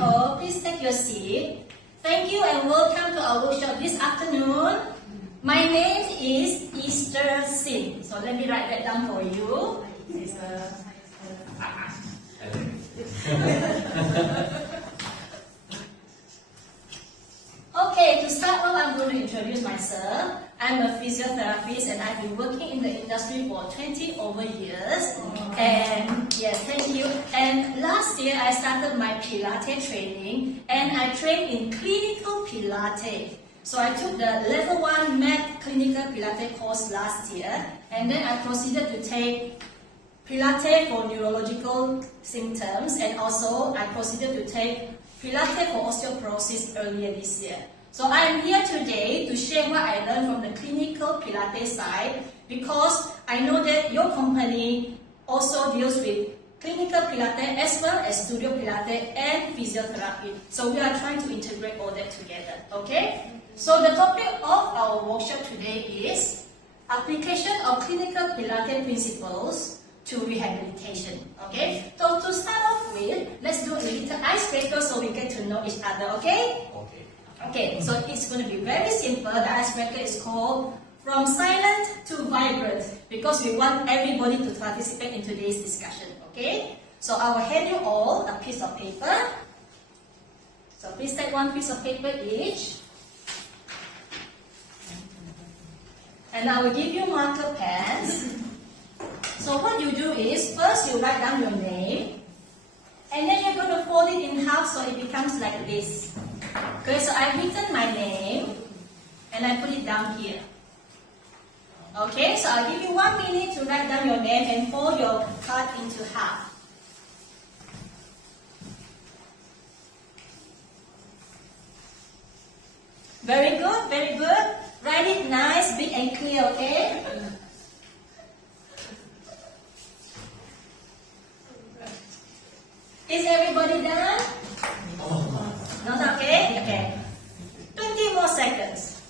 all, please take your seat. Thank you and welcome to our workshop this afternoon. My name is Easter Sin. So let me write that down for you. Okay, to start off, I'm going to introduce myself. I'm a physiotherapist and I've been working in the industry for 20 over years. And yes, thank you. And last year I started my Pilates training and I trained in clinical Pilates. So I took the level 1 Med clinical Pilates course last year and then I proceeded to take Pilates for neurological symptoms and also I proceeded to take Pilates for osteoporosis earlier this year. So I am here today to share what I learned from the clinical Pilates side because I know that your company also deals with clinical Pilates as well as studio Pilates and physiotherapy. So we are trying to integrate all that together, okay? So the topic of our workshop today is application of clinical Pilates principles to rehabilitation, okay? So to start off with, let's do a little icebreaker so we get to know each other, okay? Okay, so it's going to be very simple. The icebreaker is called From Silent to Vibrant because we want everybody to participate in today's discussion, okay? So I will hand you all a piece of paper. So please take one piece of paper each. And I will give you marker pens. So what you do is, first you write down your name. And then you're going to fold it in half so it becomes like this. Okay, so I've written my name and I put it down here. Okay, so I'll give you 1 minute to write down your name and fold your card into half. Very good, very good. Write it nice, big and clear, okay? Is everybody done? Not okay? Okay. 20 more seconds.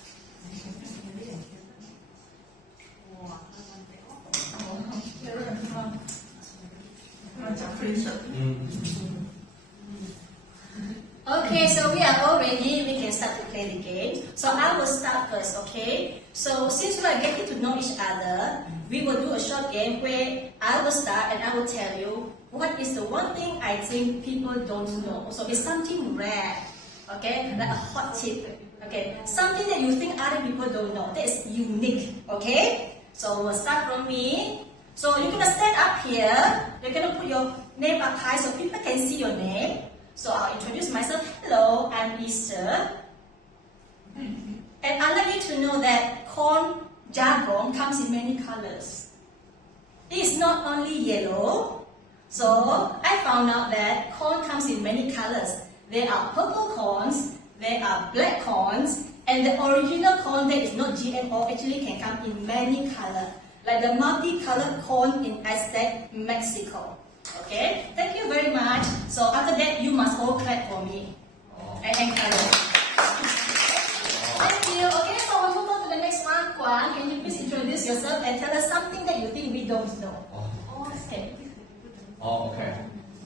Okay, so we are all ready. We can start to play the game. So I will start first, okay? So since we are getting to know each other, we will do a short game where I will start and I will tell you what is the one thing I think people don't know. So it's something rare, okay? Like a hot tip, okay? Something that you think other people don't know. That is unique, okay? So we'll start from me. So you're gonna stand up here. You're gonna put your name up high so people can see your name. So I'll introduce myself. Hello, I'm Easter. And I'd like you to know that corn jargon comes in many colors. It is not only yellow. So I found out that corn comes in many colors. There are purple corns, there are black corns, and the original corn that is not GMO actually can come in many colors. Like the multicolored corn in Aztec, Mexico. Okay, thank you very much. So after that, you must all clap for me. And encourage. Thank you. Okay, so we'll move on to the next one. Kwan, can you please introduce yourself and tell us something that you think we don't know? Okay. Oh, okay.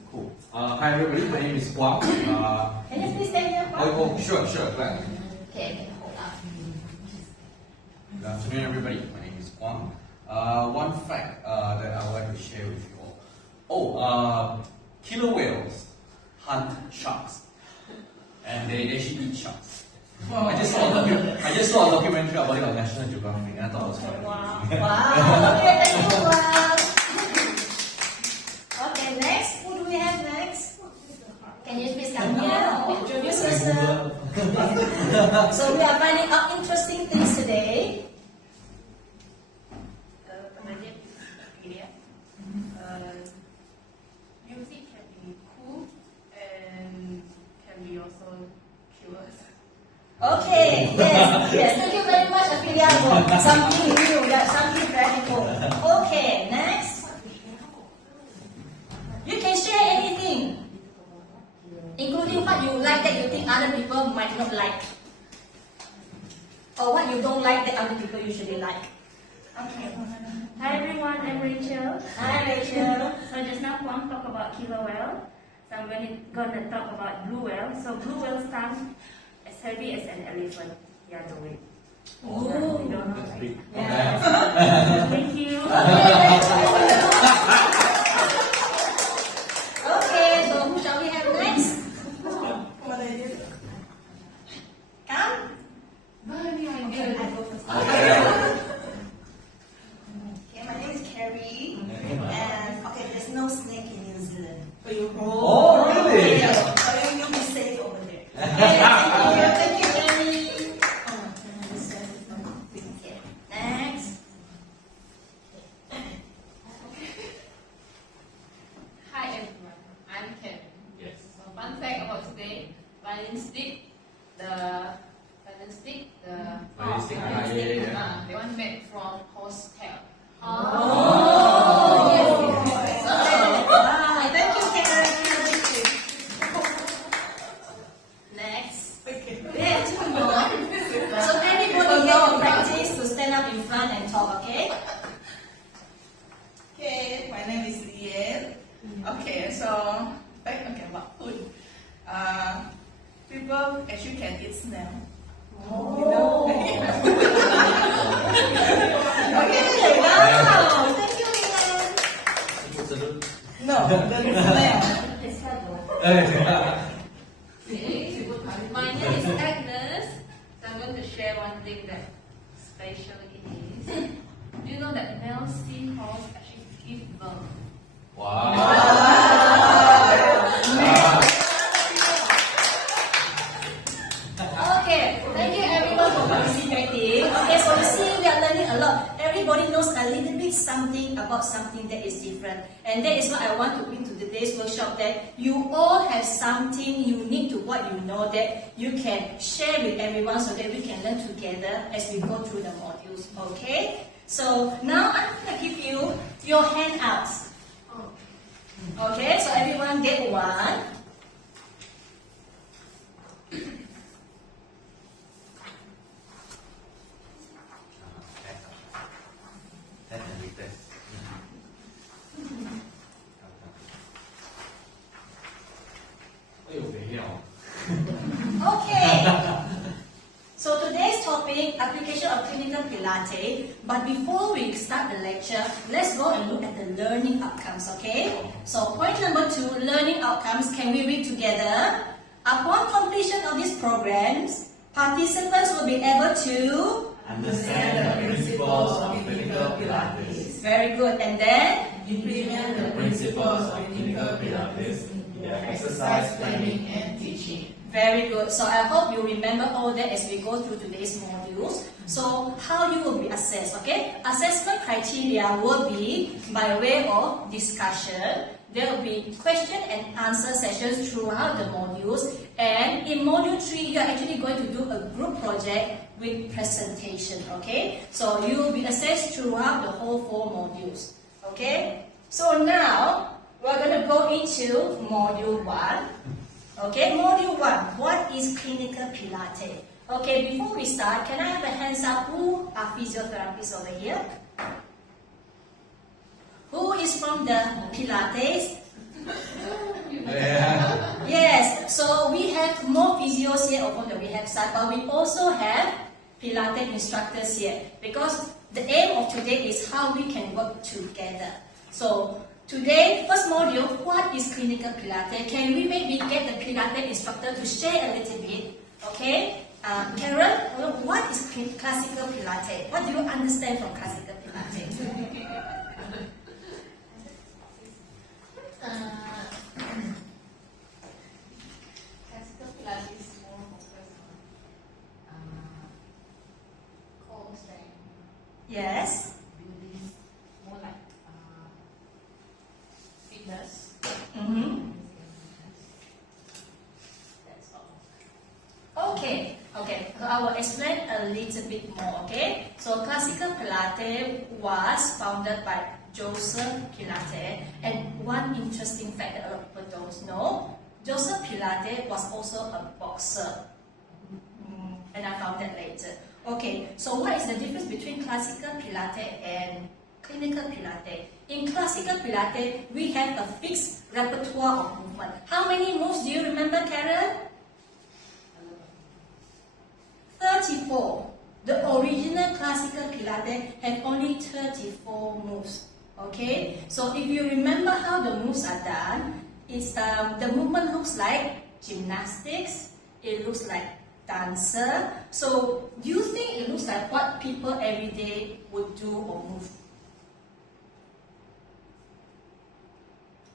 Cool. Hi everybody, my name is Guang. Can you please stand here? Sure, glad. Okay, hold up. Good afternoon everybody, my name is Guang. One fact that I would like to share with you all. Killer whales hunt sharks. And they actually eat sharks. I just saw a documentary about it on National Geographic and I thought it was quite amazing. Wow. Okay, thank you, Guang. Okay, next. Who do we have next? Can you please come here or introduce yourself? So we are finding out interesting things today. My name is Amelia. Music can be cool and can be also kill us. Okay, yes. Thank you very much, Ophelia, for something new, something very cool. Okay, next. You can share anything, including what you like that you think other people might not like, or what you don't like that other people usually like. Okay. Hi everyone, I'm Rachel. Hi, Rachel. So just now Kwang talked about killer whale. So So I'm gonna talk about blue whale. So blue whale stand as heavy as an elephant. Yeah, the weight. Oh, You don't know, That's right? big. Yeah. Thank you. Okay, so who shall we have next? What I did? Come. Okay, I go first. Okay, my name is Carrie, and okay, there's no snake in New Zealand. Oh, really? So you'll be safe over there. Thank you, Jenny. Okay, next. Hi everyone, I'm Kevin. Yes. So fun fact about today, violin stick, the Violin stick, yeah. they one made from horse tail. Oh, yes. Wow, thank you, Karen. Next. We have 2 more. So everybody get to practice to stand up in front and talk, okay? Okay, my name is Lian. Okay, so about food. People actually can eat snail. Oh. Okay, wow. Thank you, Lian. No, the snail. My name is Agnes. So I'm going to share one thing that special it is. Do you know that male seahorse actually give birth? Wow. Okay, thank you everyone for participating. Okay, so you see we are learning a lot. Everybody knows a little bit something about something that is different. And that is what I want to bring to today's workshop, that you all have something unique to what you know that you can share with everyone so that we can learn together as we go through the modules. Okay? So now I'm going to give you your handouts. Okay, so everyone get one. Okay. So today's topic, application of clinical Pilates. But before we start the lecture, let's go and look at the learning outcomes, okay? So point number 2, learning outcomes. Can we read together? Upon completion of these programs, participants will be able to Understand the principles of clinical Pilates. very good. And then Implement the principles of clinical Pilates in their exercise planning and teaching. very good. So I hope you remember all that as we go through today's modules. So how you will be assessed, okay? Assessment criteria will be by way of discussion. There will be question and answer sessions throughout the modules. And in module 3, you are actually going to do a group project with presentation, okay? So you will be assessed throughout the whole 4 modules, okay? So now, we're going to go into module 1. Okay, module 1, what is clinical Pilates? Okay, before we start, can I have a hands up? Who are physiotherapists over here? Who is from the Pilates? Yes, so we have more physios here on the rehab side, but we also have Pilates instructors here, because the aim of today is how we can work together. So today, first module, what is clinical Pilates? Can we maybe get the Pilates instructor to share a little bit? Okay, Karen, what is classical Pilates? What do you understand from classical Pilates? Classical Pilates is more focused on core strength, Yes. building more like fitness. Mm-hmm. That's all. Okay, so I will explain a little bit more, okay? So classical Pilates was founded by Joseph Pilates, and one interesting fact that a lot of people don't know, Joseph Pilates was also a boxer. And I found that later. Okay, so what is the difference between classical Pilates and clinical Pilates. In classical Pilates, we have a fixed repertoire of movement. How many moves do you remember, Karen? 34. The original classical Pilates have only 34 moves. Okay, so if you remember how the moves are done, it's the movement looks like gymnastics. It looks like dancer. So do you think it looks like what people every day would do or move?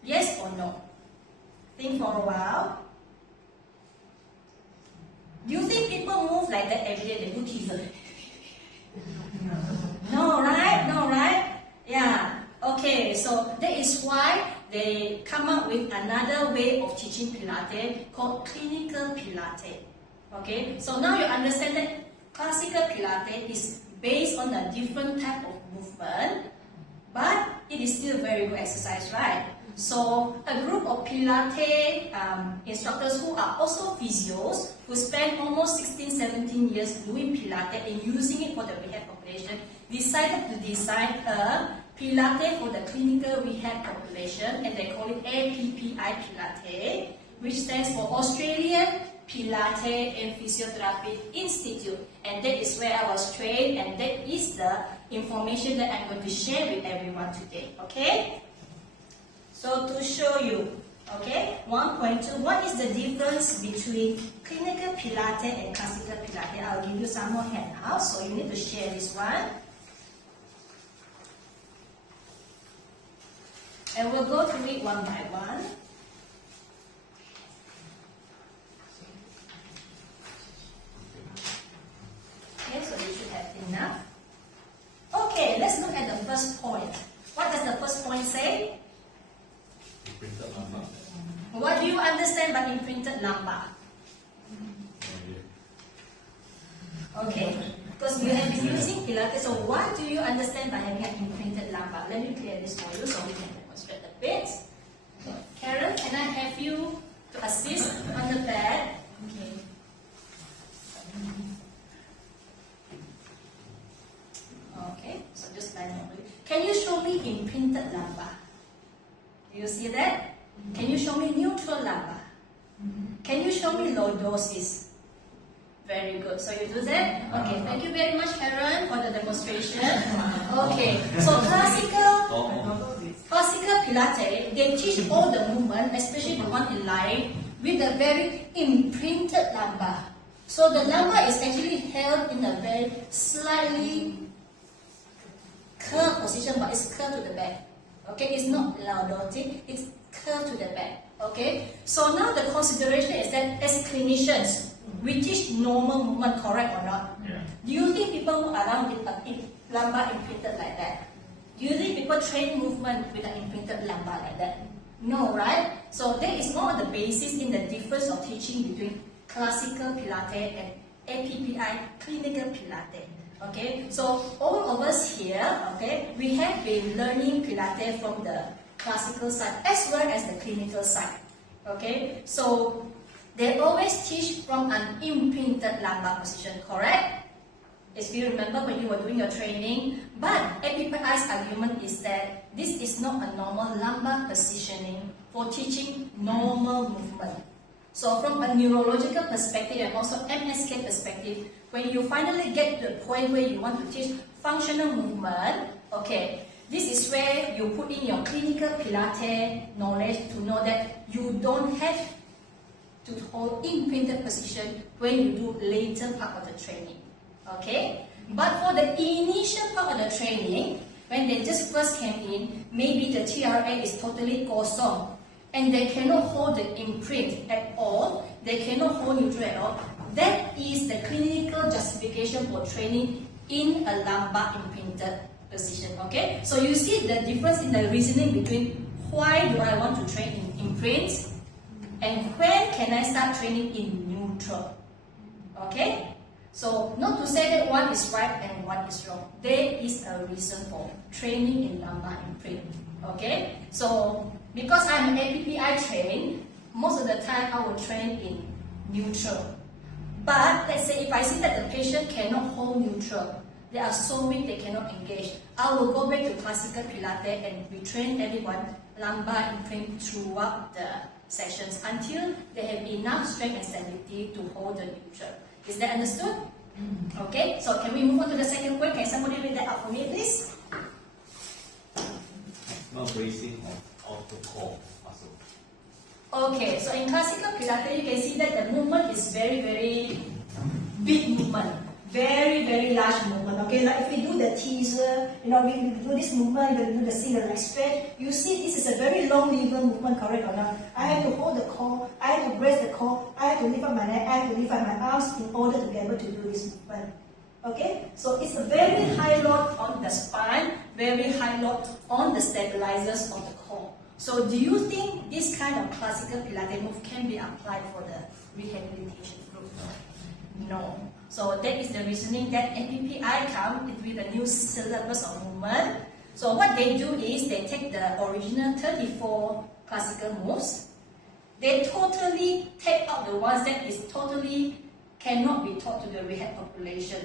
Yes or no? Think for a while. Do you think people move like that every day? They do teaser. No, right? No, right? Yeah. Okay, so that is why they come up with another way of teaching Pilates called clinical Pilates. Okay, so now you understand that classical Pilates is based on a different type of movement, but it is still very good exercise, right? So a group of Pilates instructors who are also physios, who spend almost 16-17 years doing Pilates and using it for the rehab population, decided to design a Pilates for the clinical rehab population, and they call it APPI Pilates, which stands for Australian Pilates and Physiotherapy Institute. And that is where I was trained, and that is the information that I'm going to share with everyone today. Okay? So to show you, okay, 1.2, what is the difference between clinical Pilates and classical Pilates? I'll give you some more handouts, so you need to share this one. And we'll go through it one by one. Okay, so you should have enough. Okay, let's look at the first point. What does the first point say? Imprinted lumbar. What do you understand by imprinted lumbar? Okay, because you have been using Pilates, so what do you understand by having an imprinted lumbar? Let me clear this for you so we can demonstrate a bit. Karen, can I have you to assist on the bed? Okay. Okay, so just line up. Can you show me imprinted lumbar? Do you see that? Can you show me neutral lumbar? Can you show me lordosis? Very good. So you do that? Okay, thank you very much, Karen, for the demonstration. Okay, so classical Pilates, they teach all the movement, especially the one in line, with a very imprinted lumbar. So the lumbar is actually held in a very slightly curved position, but it's curved to the back. Okay, it's not lordotic, it's curved to the back. Okay, so now the consideration is that as clinicians, we teach normal movement, correct or not? Yeah. Do you think people move around with a lumbar imprinted like that? Do you think people train movement with an imprinted lumbar like that? No, right? So that is more the basis in the difference of teaching between classical Pilates and APPI clinical Pilates. Okay, so all of us here, okay, we have been learning Pilates from the classical side as well as the clinical side. Okay, so they always teach from an imprinted lumbar position, correct? If you remember when you were doing your training, but APPI's argument is that this is not a normal lumbar positioning for teaching normal movement. So from a neurological perspective and also MSK perspective, when you finally get to the point where you want to teach functional movement, okay, this is where you put in your clinical Pilates knowledge to know that you don't have to hold imprinted position when you do later part of the training. Okay? But for the initial part of the training, when they just first came in, maybe the TRA is totally gosong and they cannot hold the imprint at all, they cannot hold neutral at all. That is the clinical justification for training in a lumbar imprinted position. Okay? So you see the difference in the reasoning between why do I want to train in imprints and when can I start training in neutral. Okay? So not to say that one is right and one is wrong. There is a reason for training in lumbar imprint. Okay? So because I'm an APPI trained, most of the time I will train in neutral. But let's say if I see that the patient cannot hold neutral, they are so weak they cannot engage, I will go back to classical Pilates and we train everyone lumbar and train throughout the sessions until they have enough strength and stability to hold the neutral. Is that understood? Okay, so can we move on to the second point? Can somebody read that out for me, please? No bracing of the core muscle. Okay, so in classical Pilates, you can see that the movement is very, very big movement. Very, very large movement. Okay, like if we do the teaser, we do this movement, we do the single leg stretch. You see, this is a very long lever movement, correct or not? I have to hold the core, I have to brace the core, I have to lift up my neck, I have to lift up my arms in order to be able to do this movement. Okay, so it's a very high load on the spine, very high load on the stabilizers of the core. So do you think this kind of classical Pilates move can be applied for the rehabilitation group? No. So that is the reasoning that APPI comes with a new syllabus of movement. So what they do is they take the original 34 classical moves, they totally take out the ones that is totally cannot be taught to the rehab population.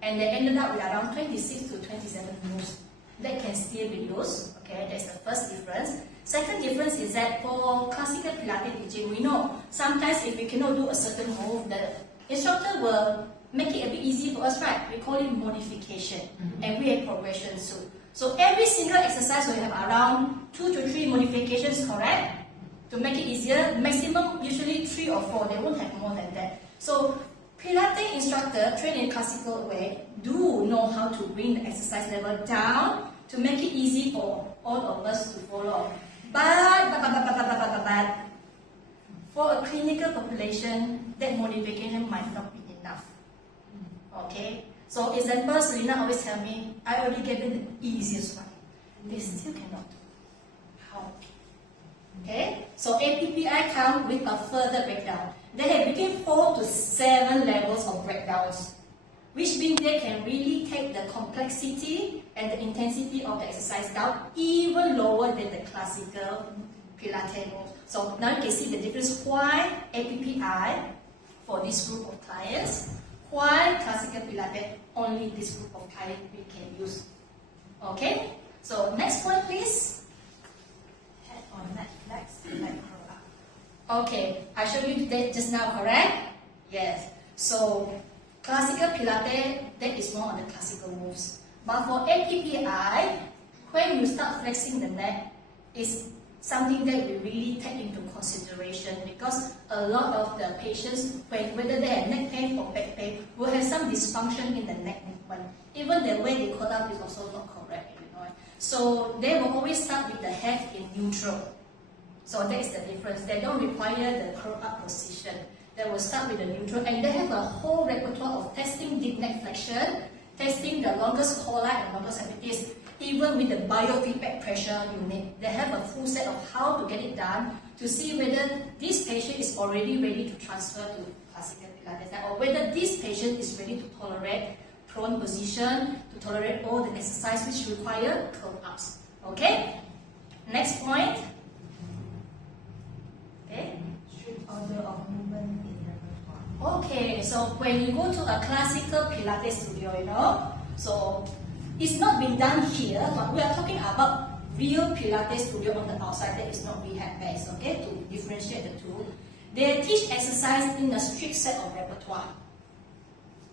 And they ended up with around 26 to 27 moves that can still be used. Okay, that's the first difference. Second difference is that for classical Pilates teaching, we know sometimes if we cannot do a certain move, the instructor will make it a bit easy for us, right? We call it modification, and we have progression too. So every single exercise will have around 2 to 3 modifications, correct? To make it easier, maximum usually 3 or 4, they won't have more than that. So Pilates instructor trained in classical way do know how to bring the exercise level down to make it easy for all of us to follow. But for a clinical population, that modification might not be enough. Okay? So example, Selena always tell me, I already gave them the easiest one. They still cannot do. How? Okay? So APPI come with a further breakdown. They have between 4 to 7 levels of breakdowns, which means they can really take the complexity and the intensity of the exercise down even lower than the classical Pilates move. So now you can see the difference why APPI for this group of clients, why classical Pilates only this group of clients we can use. Okay? So next point please. Head on neck flex, leg curl up. Okay, I showed you that just now, correct? Yes. So classical Pilates, that is more on the classical moves. But for APPI, when you start flexing the neck, it's something that we really take into consideration because a lot of the patients, whether they have neck pain or back pain, will have some dysfunction in the neck movement. Even the way they curl up is also not correct, you know. So they will always start with the head in neutral. So that is the difference. They don't require the curl up position. They will start with the neutral and they have a whole repertoire of testing deep neck flexion, testing the longest collar and longest abilities, even with the biofeedback pressure unit. They have a full set of how to get it done to see whether this patient is already ready to transfer to classical Pilates or whether this patient is ready to tolerate prone position, to tolerate all the exercise which require curl ups. Okay? Next point. Okay? Strict order of movement in repertoire. Okay, so when you go to a classical Pilates studio, you know, so it's not being done here, but we are talking about real Pilates studio on the outside that is not rehab based, okay, to differentiate the two. They teach exercise in a strict set of repertoire.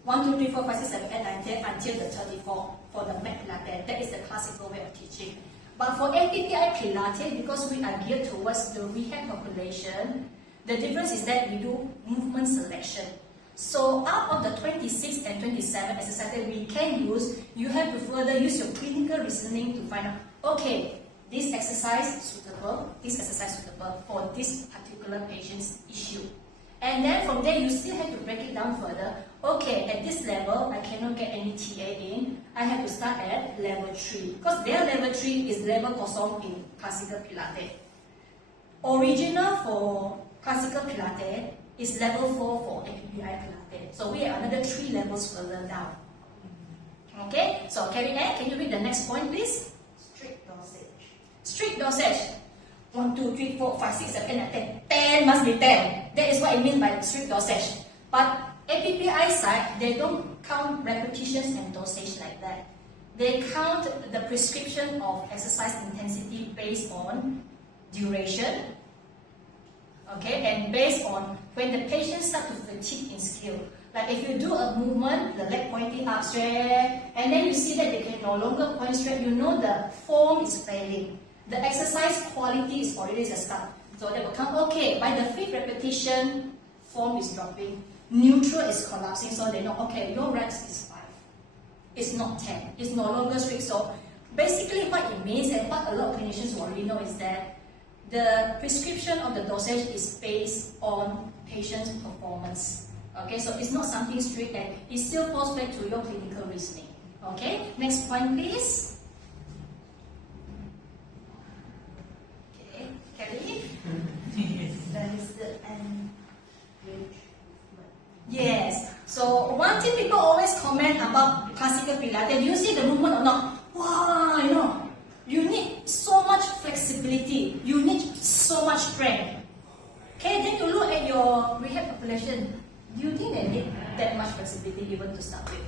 1, 2, 3, 4, 5, 6, 7, 8, 9, 10 until the 34 for the mat Pilates. That is the classical way of teaching. But for APPI Pilates, because we are geared towards the rehab population, the difference is that we do movement selection. So out of the 26 and 27 exercises that we can use, you have to further use your clinical reasoning to find out, okay, this exercise suitable for this particular patient's issue. And then from there, you still have to break it down further. Okay, at this level, I cannot get any TA in. I have to start at level 3. Because their level 3 is level kosong in classical Pilates. Original for classical Pilates is level 4 for APPI Pilates. So we are another 3 levels further down. Okay, so Carrie Ann, can you read the next point, please? Strict dosage. Strict dosage. 1, 2, 3, 4, 5, 6, 7, 8, 10. 10 must be 10. That is what it means by strict dosage. But APPI side, they don't count repetitions and dosage like that. they count the prescription of exercise intensity based on duration, okay, and based on when the patient start to fatigue in skill. Like if you do a movement, the leg pointing up straight, and then you see that they can no longer point straight, you know the form is failing. The exercise quality is already a start. So they will come, okay, by the 5th repetition, form is dropping, neutral is collapsing, so they know, okay, your reps is 5. It's not 10. It's no longer strict. So basically what it means, and what a lot of clinicians already know, is that the prescription of the dosage is based on patient's performance. Okay, so it's not something strict, and it still falls back to your clinical reasoning. Okay, next point please. Okay, Kelly. That is the end. Yes. So one thing people always comment about classical Pilates, do you see the movement or not? Wow, you know, you need so much flexibility. You need so much strength. Okay, then you look at your rehab population. Do you think they need that much flexibility even to start with?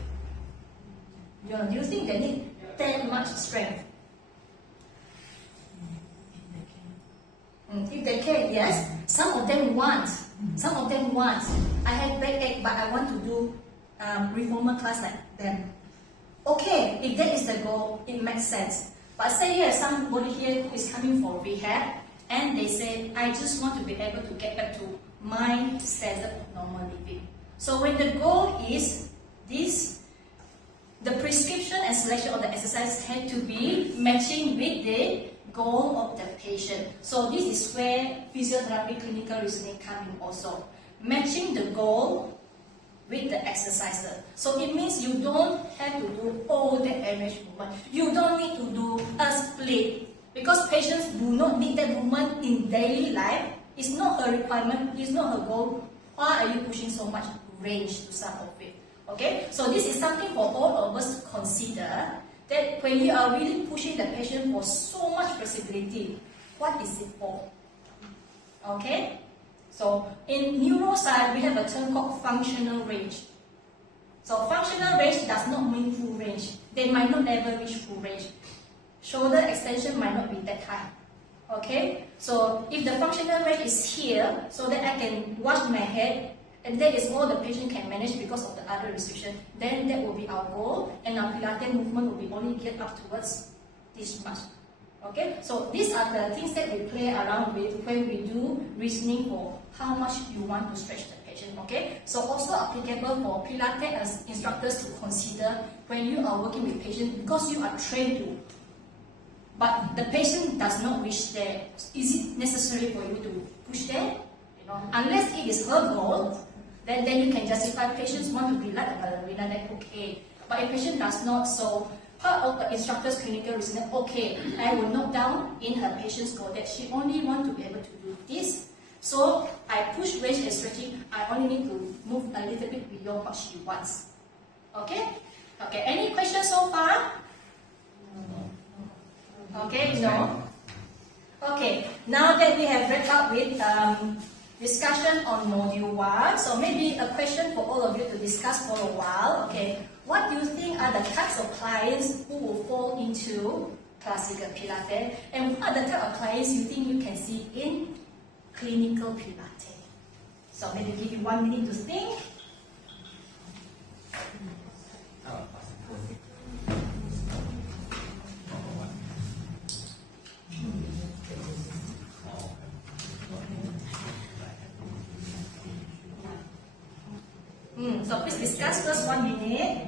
You know, do you think they need that much strength? If they can, yes. Some of them want. Some of them want. I have backache, but I want to do reformer class like them. Okay, if that is the goal, it makes sense. But say you have somebody here who is coming for rehab, and they say, I just want to be able to get back to my standard of normal living. So when the goal is this, the prescription and selection of the exercise had to be matching with the goal of the patient. So this is where physiotherapy clinical reasoning comes in also. Matching the goal with the exerciser. So it means you don't have to do all the average movement. You don't need to do a split, because patients do not need that movement in daily life. It's not her requirement, it's not her goal. Why are you pushing so much range to start off with? Okay, so this is something for all of us to consider, that when you are really pushing the patient for so much flexibility, what is it for? Okay, so in neuroscience we have a term called functional range. So functional range does not mean full range. They might not ever reach full range. Shoulder extension might not be that high. Okay, so if the functional range is here, so that I can wash my head, and that is all the patient can manage because of the other restriction, then that will be our goal, and our Pilates movement will be only geared up towards this much. Okay, so these are the things that we play around with when we do reasoning for how much you want to stretch the patient. Okay, so also applicable for Pilates as instructors to consider when you are working with patients, because you are trained to. But the patient does not wish there. Is it necessary for you to push there? You know, unless it is her goal, then you can justify patients want to be like a ballerina, then okay. But if patient does not, so part of the instructor's clinical reasoning, okay, I will note down in her patient's goal that she only want to be able to do this. So I push range and stretching, I only need to move a little bit beyond what she wants. Okay? Okay, any questions so far? Okay, no. Okay, now that we have wrapped up with discussion on module 1, so maybe a question for all of you to discuss for a while. Okay, what do you think are the types of clients who will fall into classical Pilates, and what are the type of clients you think you can see in clinical Pilates? So maybe give you 1 minute to think. So please discuss first 1 minute.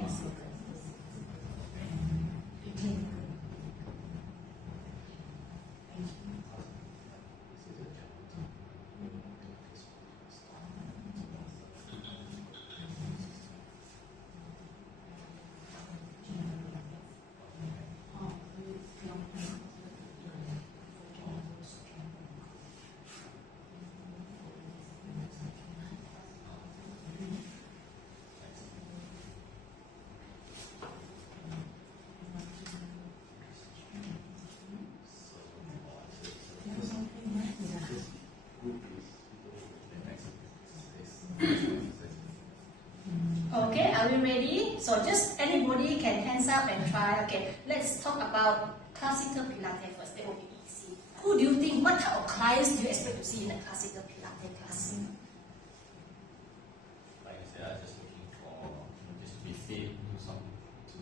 Okay, are we ready? So just anybody everybody can hands up and try. Okay, let's talk about classical Pilates first. That will be easy. Who do you think, what type of clients do you expect to see in a classical Pilates class? Like I said, I'm just looking for just to be fit, do some to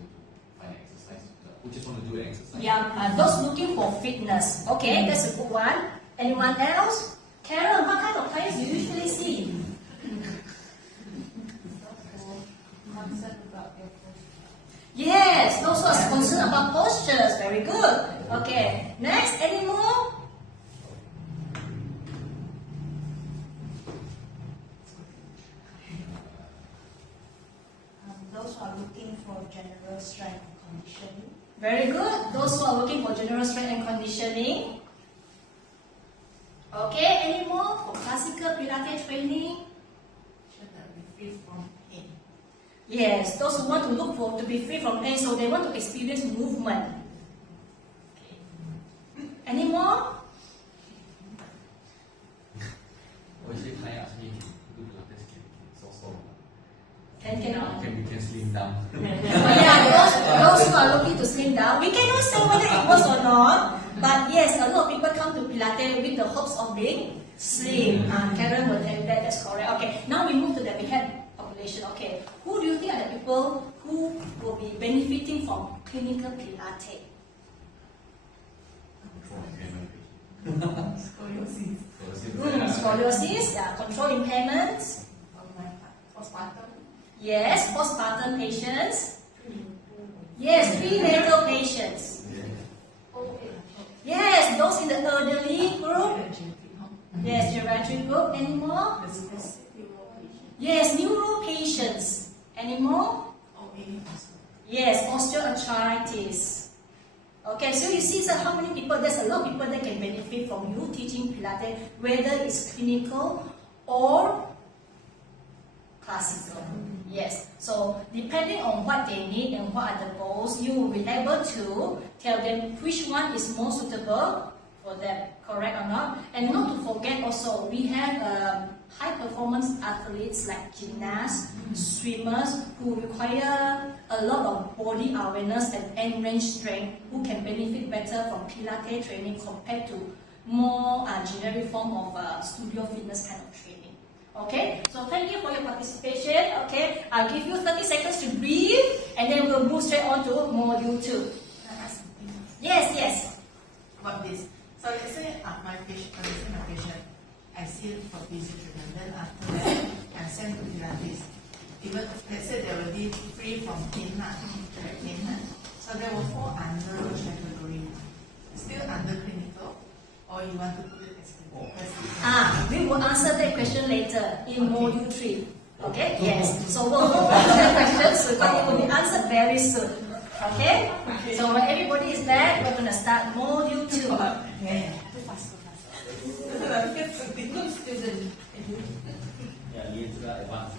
find exercise. Who just want to do an exercise? Yeah, those looking for fitness. Okay, that's a good one. Anyone else? Karen, what kind of clients do you usually see? Concerned about your posture. Yes, those who are concerned about postures. Very good. Okay, next, any more? Those who are looking for general strength and conditioning. Very good. Those who are looking for general strength and conditioning. Okay, any more for classical Pilates training? Should that be free from pain? Yes, those who want to look for to be free from pain, so they want to experience movement. Okay. Any more? Actually, client asked me to do Pilates so. Can We can slim down. those who are looking to slim down, we cannot say whether it works or not. But yes, a lot of people come to Pilates with the hopes of being slim. Karen will tell you that, that's correct. Okay, now we move to the rehab population. Okay, who do you think are the people who will be benefiting from clinical Pilates? Scoliosis. Scoliosis, yeah, control impairments. Postpartum. Yes, postpartum patients. Yes, prenatal patients. Yes, those in the elderly group. Yes, geriatric group. Any more? Yes, neuro patients. Any more? Yes, osteoarthritis. Okay, so you see, so how many people? There's a lot of people that can benefit from you teaching Pilates, whether it's clinical or classical. Yes, so depending on what they need and what are the goals, you will be able to tell them which one is more suitable for them, correct or not? And not to forget also, we have high performance athletes like gymnasts, swimmers who require a lot of body awareness and end range strength, who can benefit better from Pilates training compared to more generic form of studio fitness kind of training. Okay, so thank you for your participation. Okay, I'll give you 30 seconds to breathe, and then we'll move straight on to module 2. Can I ask something Yes. about this? So let's say my patient, I see it for physical treatment, then after that I send to Pilates. Even let's say they will be free from pain, so they will fall under which category? Still under clinical, or you want to put it as clinical? We will answer that question later in module 3. Okay? Yes. So we'll go back to that question soon, but it will be answered very soon. Okay? So when everybody is back, we're going to start module 2. Yeah. Too fast. Good student. Yeah, dia juga advance.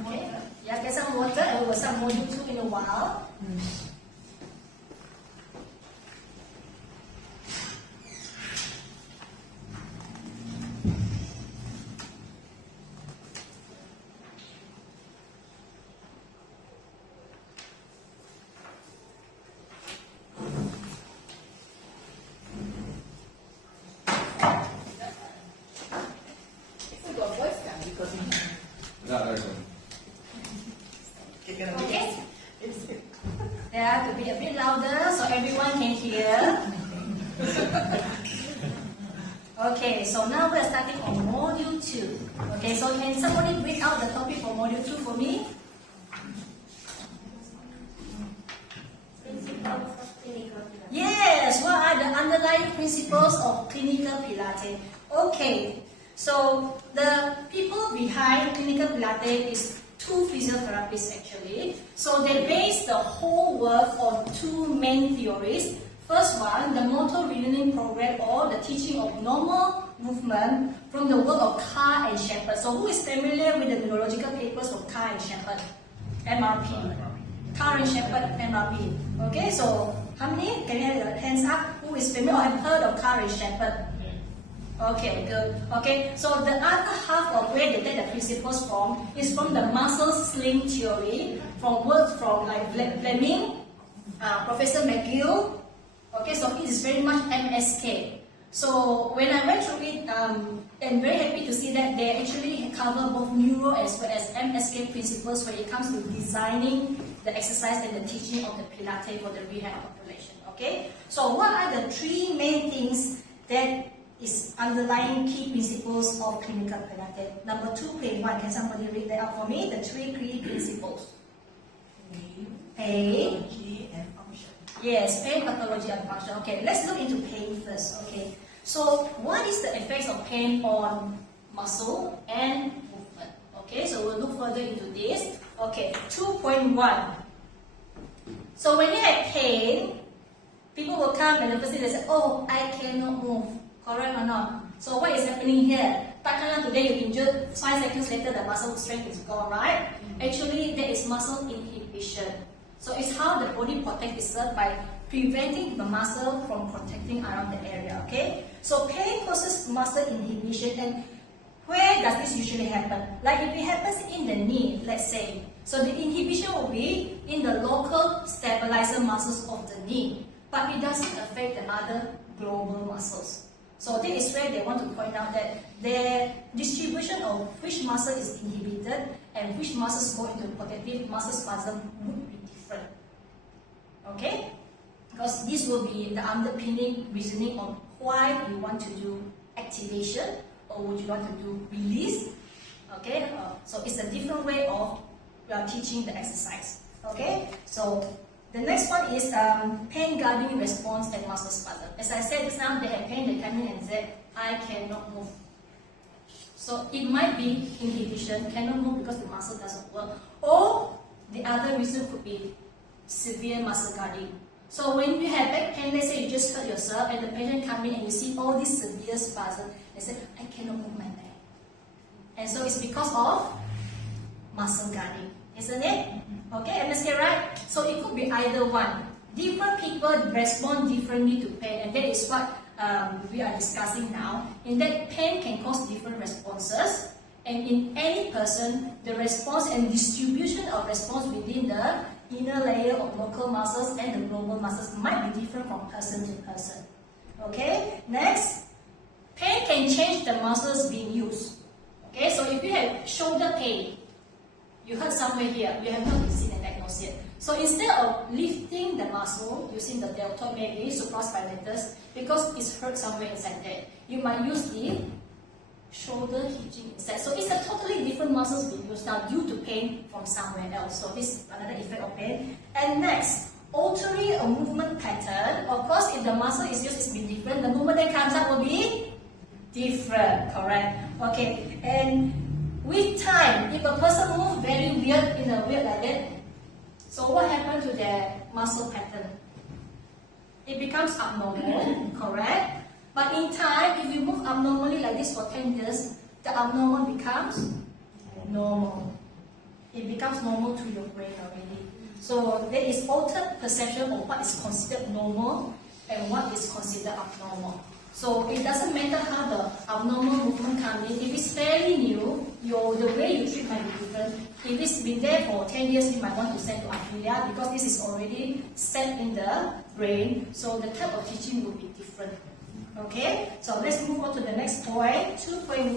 Okay? Yeah, get some water and we'll start module 2 in a while. Okay? Yeah, to be a bit louder so everyone can hear. Okay, so now we're starting on module 2. Okay, so can somebody read out the topic for module 2 for me? Principles of clinical Pilates. Yes, what are the underlying principles of clinical Pilates? Okay, so the people behind clinical Pilates is 2 physiotherapists actually. So they base the whole work on 2 main theories. First one, the motor relearning program, or the teaching of normal movement from the work of Carr and Shepherd. So who is familiar with the neurological papers of Carr and Shepherd? MRP. Carr and Shepherd, MRP. Okay, so how many? Can you have your hands up? Who is familiar or have heard of Carr and Shepherd? Okay, good. Okay, so the other half of where they take the principles from is from the muscle sling theory, from works from like Fleming, Professor McGill. Okay, so it is very much MSK. So when I went through it, I'm very happy to see that they actually cover both neuro as well as MSK principles when it comes to designing the exercise and the teaching of the Pilates for the rehab population. Okay, so what are the three main things that is underlying key principles of clinical Pilates? Number 2.1, can somebody read that out for me? The three key principles. Pain. Pathology and function. Yes, pain, pathology, and function. Okay, let's look into pain first. Okay, so what is the effects of pain on muscle and movement? Okay, so we'll look further into this. Okay, 2.1. So when you have pain, people will come and the first thing they say, oh, I cannot move. Correct or not? So what is happening here? Today you injured, 5 seconds later the muscle strength is gone, right? Actually, there is muscle inhibition. So it's how the body protects itself by preventing the muscle from contracting around the area, okay? So pain causes muscle inhibition, and where does this usually happen? Like if it happens in the knee, let's say, so the inhibition will be in the local stabilizer muscles of the knee, but it doesn't affect the other global muscles. So that is where they want to point out that the distribution of which muscle is inhibited and which muscles go into protective muscle spasm would be different. Okay? Because this will be the underpinning reasoning on why you want to do activation or would you want to do release. Okay? So it's a different way of teaching the exercise. Okay? So the next one is pain guarding response and muscle spasm. As I said just now, they have pain, they come in and say, I cannot move. So it might be inhibition, cannot move because the muscle doesn't work. Or the other reason could be severe muscle guarding. So when you have back pain, let's say you just hurt yourself and the patient come in and you see all these severe spasm, they say, I cannot move my back. And so it's because of muscle guarding, isn't it? Okay, MSK, right? So it could be either one. Different people respond differently to pain, and that is what we are discussing now. In that, pain can cause different responses, and in any person, the response and distribution of response within the inner layer of local muscles and the global muscles might be different from person to person. Okay, next, pain can change the muscles being used. Okay, so if you have shoulder pain, you hurt somewhere here, you have not been seen and diagnosed yet. So instead of lifting the muscle using the deltoid, maybe supraspinatus, because it's hurt somewhere inside there, you might use the shoulder hitching instead. So it's a totally different muscles being used now due to pain from somewhere else. So this is another effect of pain. And next, altering a movement pattern. Of course, if the muscle is used, it's been different. The movement that comes out will be different, correct? Okay, and with time, if a person moves very weird in a weird like that, so what happened to their muscle pattern? It becomes abnormal, correct? But in time, if you move abnormally like this for 10 years, the abnormal becomes normal. It becomes normal to your brain already. So there is altered perception of what is considered normal and what is considered abnormal. So it doesn't matter how the abnormal movement comes in. If it's fairly new, the way you treat might be different. If it's been there for 10 years, you might want to send to Aprilia because this is already set in the brain. So the type of teaching will be different. Okay, so let's move on to the next point. 2.1.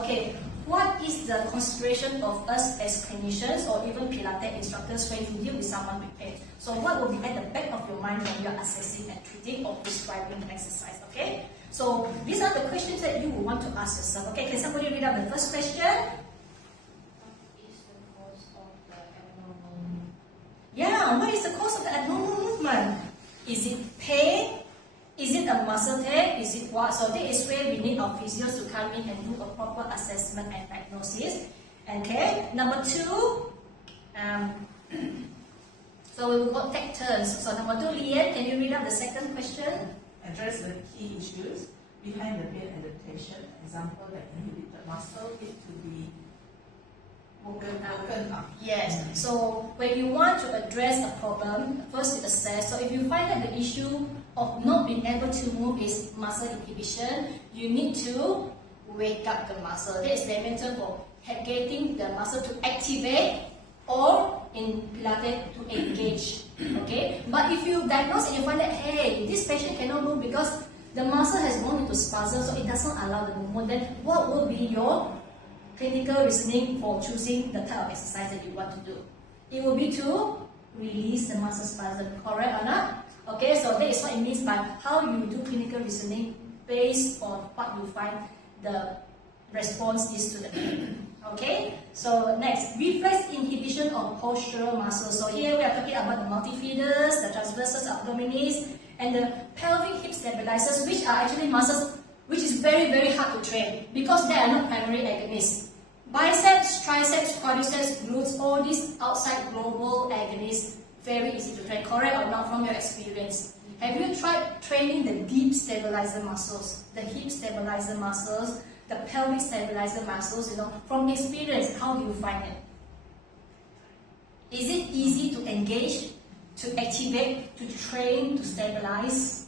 Okay, what is the consideration of us as clinicians or even Pilates instructors when you deal with someone with pain? So what will be at the back of your mind when you're assessing and treating or prescribing an exercise? Okay, so these are the questions that you will want to ask yourself. Okay, can somebody read out the first question? What is the cause of the abnormal movement? Yeah, what is the cause of the abnormal movement? Is it pain? Is it a muscle tear? Is it what? So that is where we need our physios to come in and do a proper assessment and diagnosis. Okay, number 2, so we will go take turns. So number 2, Leanne, can you read out the second question? Address the key issues behind the pain adaptation. Example that inhibit the muscle fit to be woken up. Yes. So when you want to address a problem, first you assess. So if you find that the issue of not being able to move is muscle inhibition. You need to wake up the muscle. That is the method for getting the muscle to activate, or in Pilates to engage. Okay, but if you diagnose and you find that, hey, this patient cannot move because the muscle has gone into spasm, so it doesn't allow the movement, then what will be your clinical reasoning for choosing the type of exercise that you want to do? It will be to release the muscle spasm, correct or not? Okay, so that is what it means by how you do clinical reasoning based on what you find the response is to the pain. Okay, so next, reflex inhibition of postural muscles. So here we are talking about the multifidus, the transversus abdominis, and the pelvic hip stabilizers, which are actually muscles which is very, very hard to train because they are not primary agonists. Biceps, triceps, quadriceps, glutes, all these outside global agonists, very easy to train, correct or not from your experience? Have you tried training the deep stabilizer muscles, the hip stabilizer muscles, the pelvic stabilizer muscles, from experience, how do you find it? Is it easy to engage, to activate, to train, to stabilize?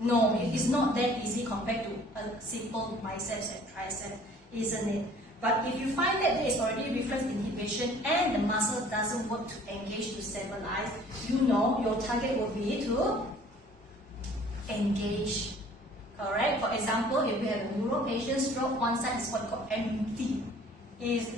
No, it is not that easy compared to a simple biceps and triceps, isn't it? But if you find that there is already reflex inhibition and the muscle doesn't work to engage, to stabilize, your target will be to engage. Correct? For example, if we have a neuro patient stroke, one side is what called empty, is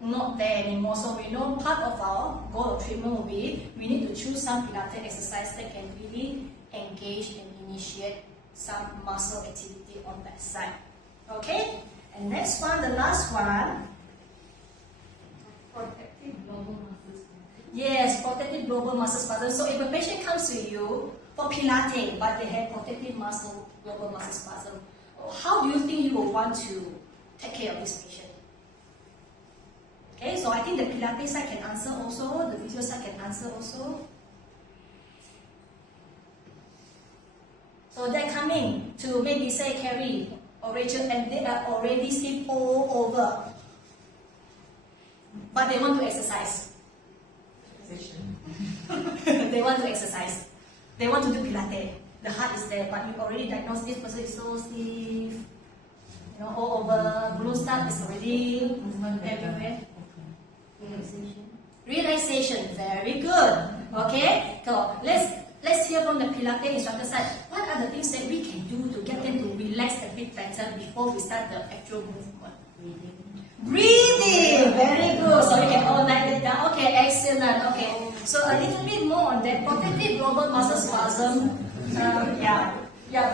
not there anymore. So we know part of our goal of treatment will be we need to choose some Pilates exercise that can really engage and initiate some muscle activity on that side. Okay? And next one, the last one. Protective global muscle spasm. Yes, protective global muscle spasm. So if a patient comes to you for Pilates, but they have protective global muscle spasm, how do you think you will want to take care of this patient? Okay, so I think the Pilates side can answer also, the physio side can answer also. So they're coming to maybe say Carrie or Rachel, and they are already stiff all over, but they want to exercise. They want to exercise. They want to do Pilates. The heart is there, but you already diagnosed this person is so stiff, all over. Blue start is already everywhere. Relaxation, very good. Okay, so let's hear from the Pilates instructor side. What are the things that we can do to get them to relax a bit better before we start the actual movement? Breathing, very good. So you can all write it down. Okay, excellent. Okay, so a little bit more on that. Protective global muscle spasm.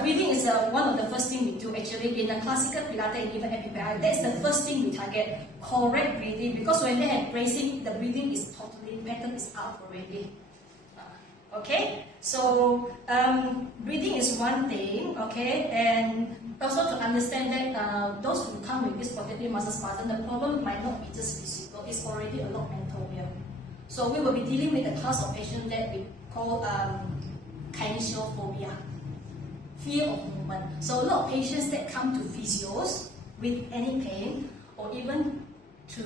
Breathing is one of the first things we do actually in a classical Pilates and even MPPI. That's the first thing we target. Correct breathing, because when they have bracing, the breathing is totally pattern is out already. Okay, so breathing is one thing. Okay, and also to understand that those who come with this protective muscle spasm, the problem might not be just physical; it's already a lot mental here. So we will be dealing with a class of patients that we call kinesiophobia, fear of movement. So a lot of patients that come to physios with any pain, or even to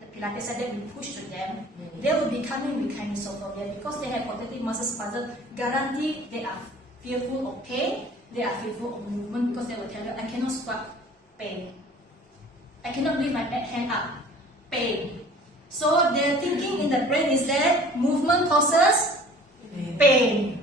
the Pilates side that we push to them, they will be coming with kinesiophobia because they have protective muscle spasm. Guarantee they are fearful of pain, they are fearful of movement because they will tell you, I cannot squat, pain. I cannot lift my hand up, pain. So their thinking in the brain is that movement causes pain.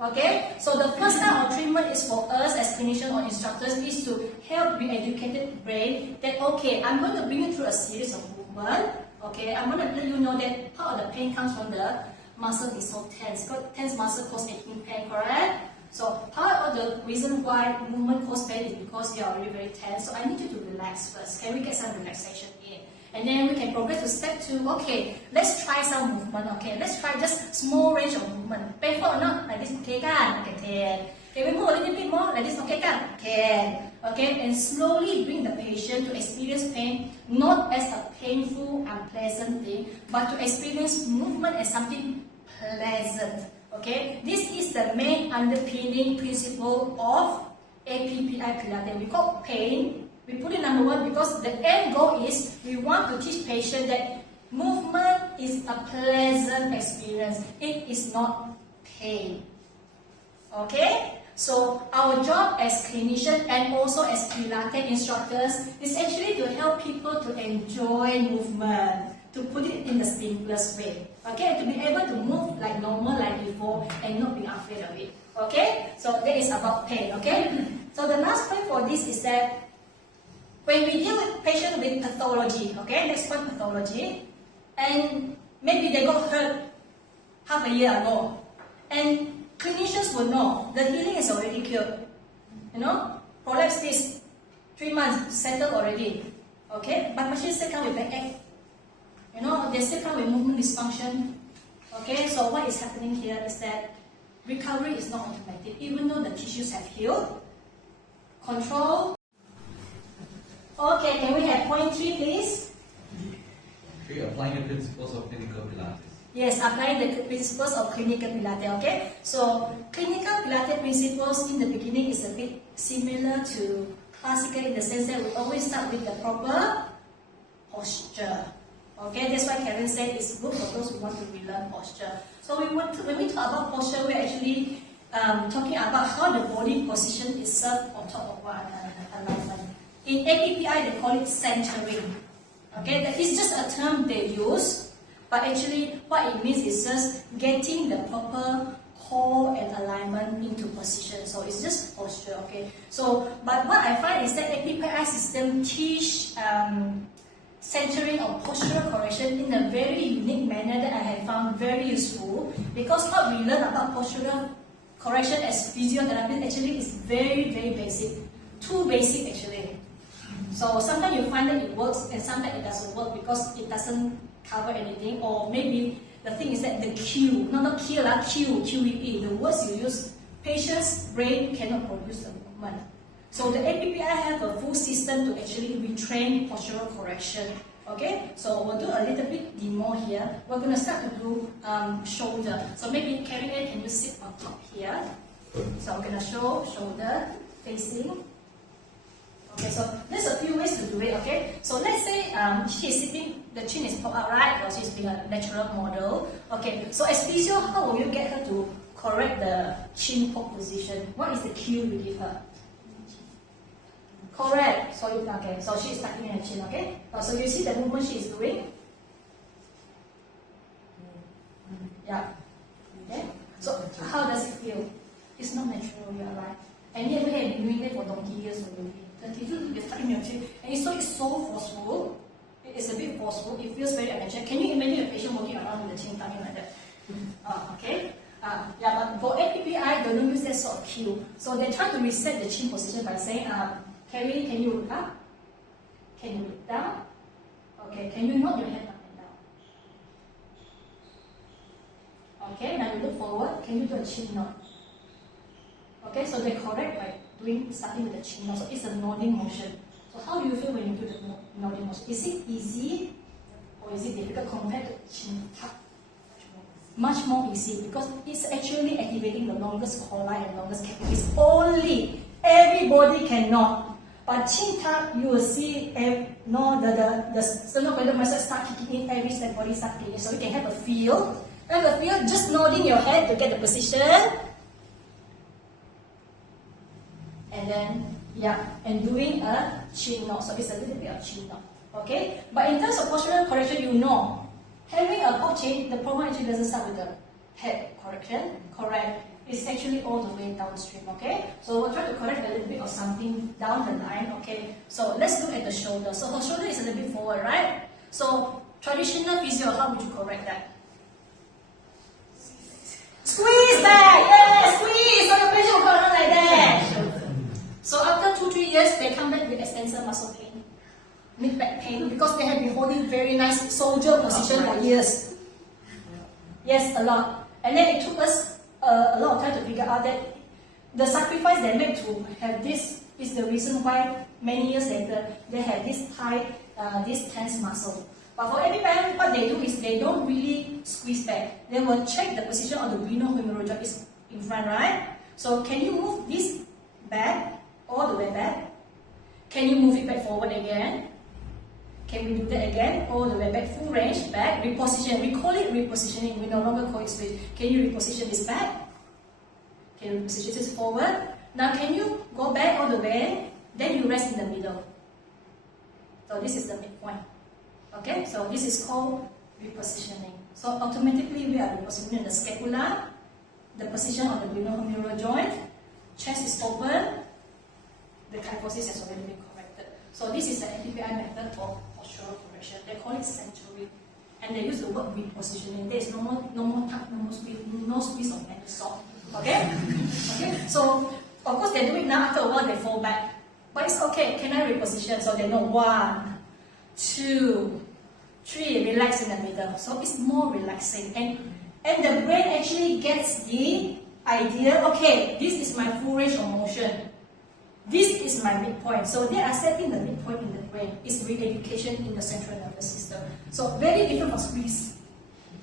Okay, so the first time of treatment is for us as clinicians or instructors is to help re-educated brain that okay, I'm going to bring you through a series of movement. Okay, I'm going to let you know that part of the pain comes from the muscle is so tense. Because tense muscle causes aching pain, correct? So part of the reason why movement causes pain is because you are really very tense. So I need you to relax first. Can we get some relaxation in? And then we can progress to step 2. Okay, let's try some movement. Okay, let's try just small range of movement. Painful or not? Like this, okay, can? Okay, can. Can we move a little bit more? Like this, okay, can? Can. Okay, and slowly bring the patient to experience pain, not as a painful, unpleasant thing, but to experience movement as something pleasant. Okay, this is the main underpinning principle of APPI Pilates. We call pain. We put it number 1 because the end goal is we want to teach patients that movement is a pleasant experience. It is not pain. Okay? So our job as clinicians and also as Pilates instructors is actually to help people to enjoy movement, to put it in the simplest way. Okay? To be able to move like normal like before and not be afraid of it. Okay? So that is about pain. Okay? So the last point for this is that when we deal with patients with pathology, okay, next point pathology, and maybe they got hurt half a year ago, and clinicians will know the healing is already cured. You know, prolapse is 3 months settled already. Okay, but patients still come with backache. You know, they still come with movement dysfunction. Okay, so what is happening here is that recovery is not automatic, even though the tissues have healed. Control. Okay, can we have point 3, please? 3. Applying the principles of clinical Pilates. Yes, applying the principles of clinical Pilates. Okay, so clinical Pilates principles in the beginning is a bit similar to classical in the sense that we always start with the proper posture. Okay, that's why Karen said it's good for those who want to relearn posture. So when we talk about posture, we're actually talking about how the body position itself on top of one alignment. In APPI, they call it centering. Okay, that is just a term they use, but actually what it means is just getting the proper core and alignment into position. So it's just posture. Okay. So, but what I find is that APPI system teach centering or postural correction in a very unique manner that I have found very useful, because what we learn about postural correction as physiotherapy actually is very, very basic. Too basic actually. So sometimes you find that it works and sometimes it doesn't work because it doesn't cover anything, or maybe the thing is that the Q, not Q, QEP, the words you use, patient's brain cannot produce the movement. So the APPI have a full system to actually retrain postural correction. Okay, so we'll do a little bit demo here. We're going to start to do shoulder. So maybe Carrie Ann, can you sit on top here? So we're going to show shoulder facing. Okay, so there's a few ways to do it. Okay, so let's say she's sitting, the chin is poked out, right? Or she's being a natural model. Okay, so as physio, how will you get her to correct the chin poke position? What is the cue you give her? Correct. So okay, so she is tucking in her chin. Okay, so you see the movement she is doing. Yeah. Okay. So how does it feel? It's not natural. You are right. And yet we have been doing it for donkey years already. You're tucking your chin, and it's so forceful. It's a bit forceful. It feels very unnatural. Can you imagine a patient walking around with the chin tucking like that? Okay. Yeah, but for APPI, they don't use that sort of cue. So they try to reset the chin position by saying, Carrie, can you look up? Can you look down? Okay, can you nod your head up and down? Okay, now you look forward. Can you do a chin nod? Okay, so they correct by starting with the chin nod. So it's a nodding motion. So how do you feel when you do the nodding motion? Is it easy or is it difficult compared to chin tuck? Much more easy, because it's actually activating the longest collar and longest capillaries. Only everybody cannot. But chin tuck, you will see the sternocleidomastoid muscle start kicking in, every step body start kicking in. So you can have a feel. Have a feel, just nodding your head to get the position. And then, yeah, and doing a chin nod. So it's a little bit of chin nod. Okay? But in terms of postural correction, you know, having a pop chin, the problem actually doesn't start with the head correction. Correct. It's actually all the way downstream. Okay? So we'll try to correct a little bit of something down the line. Okay? So let's look at the shoulder. So her shoulder is a little bit forward, right? So traditional physio, how would you correct that? Squeeze that! Yes! Squeeze! So the patient will come around like that. So after 2-3 years, they come back with extensor muscle pain, mid-back pain, because they have been holding very nice soldier position for years. Yes, a lot. And then it took us a lot of time to figure out that the sacrifice they made to have this is the reason why many years later they have this tight, this tense muscle. But for everybody, what they do is they don't really squeeze back. They will check the position of the glenohumeral joint is in front, right? So can you move this back? All the way back. Can you move it back forward again? Can we do that again? All the way back, full range, back, reposition. We call it repositioning. We no longer call it switch. Can you reposition this back? Okay, reposition this forward. Now can you go back all the way? Then you rest in the middle. So this is the midpoint. Okay, so this is called repositioning. So automatically we are repositioning the scapula, the position of the glenohumeral joint, chest is open, the kyphosis has already been corrected. So this is the NPPI method for postural correction. They call it century. And they use the word repositioning. There is no more tuck, no squeeze of any sort. Okay? Okay? So of course they do it now, after a while they fall back. But it's okay, can I reposition? So they know 1, 2, 3, relax in the middle. So it's more relaxing. And the brain actually gets the idea, okay, this is my full range of motion. This is my midpoint. So they are setting the midpoint in the brain. It's re-education in the central nervous system. So very different from squeeze.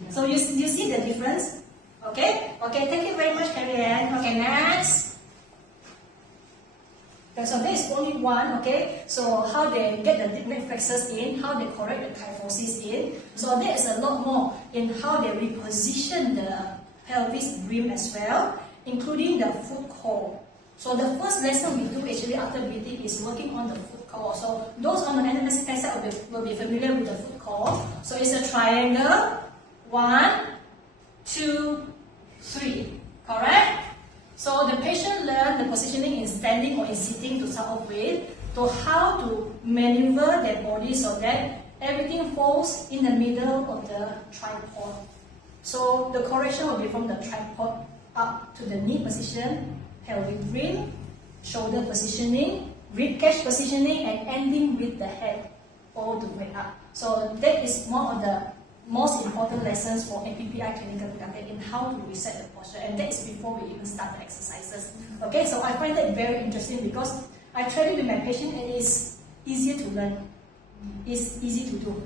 So you see the difference? Okay? Okay, thank you very much, Carrie Ann. Okay, next. Okay, so there is only one, okay? So how they get the deep neck flexors in, how they correct the kyphosis in. So there is a lot more in how they reposition the pelvis rim as well, including the foot core. So the first lesson we do actually after BT is working on the foot core. So those on the NMS side will be familiar with the foot core. So it's a triangle, 1, 2, 3, correct? So the patient learn the positioning in standing or in sitting to start off with, to how to maneuver their body so that everything falls in the middle of the tripod. So the correction will be from the tripod up to the knee position, pelvic rim, shoulder positioning, rib cage positioning, and ending with the head all the way up. So that is one of the most important lessons for MPPI clinical therapy in how to reset the posture, and that is before we even start the exercises. Okay, so I find that very interesting because I tried it with my patient and it's easier to learn. It's easy to do.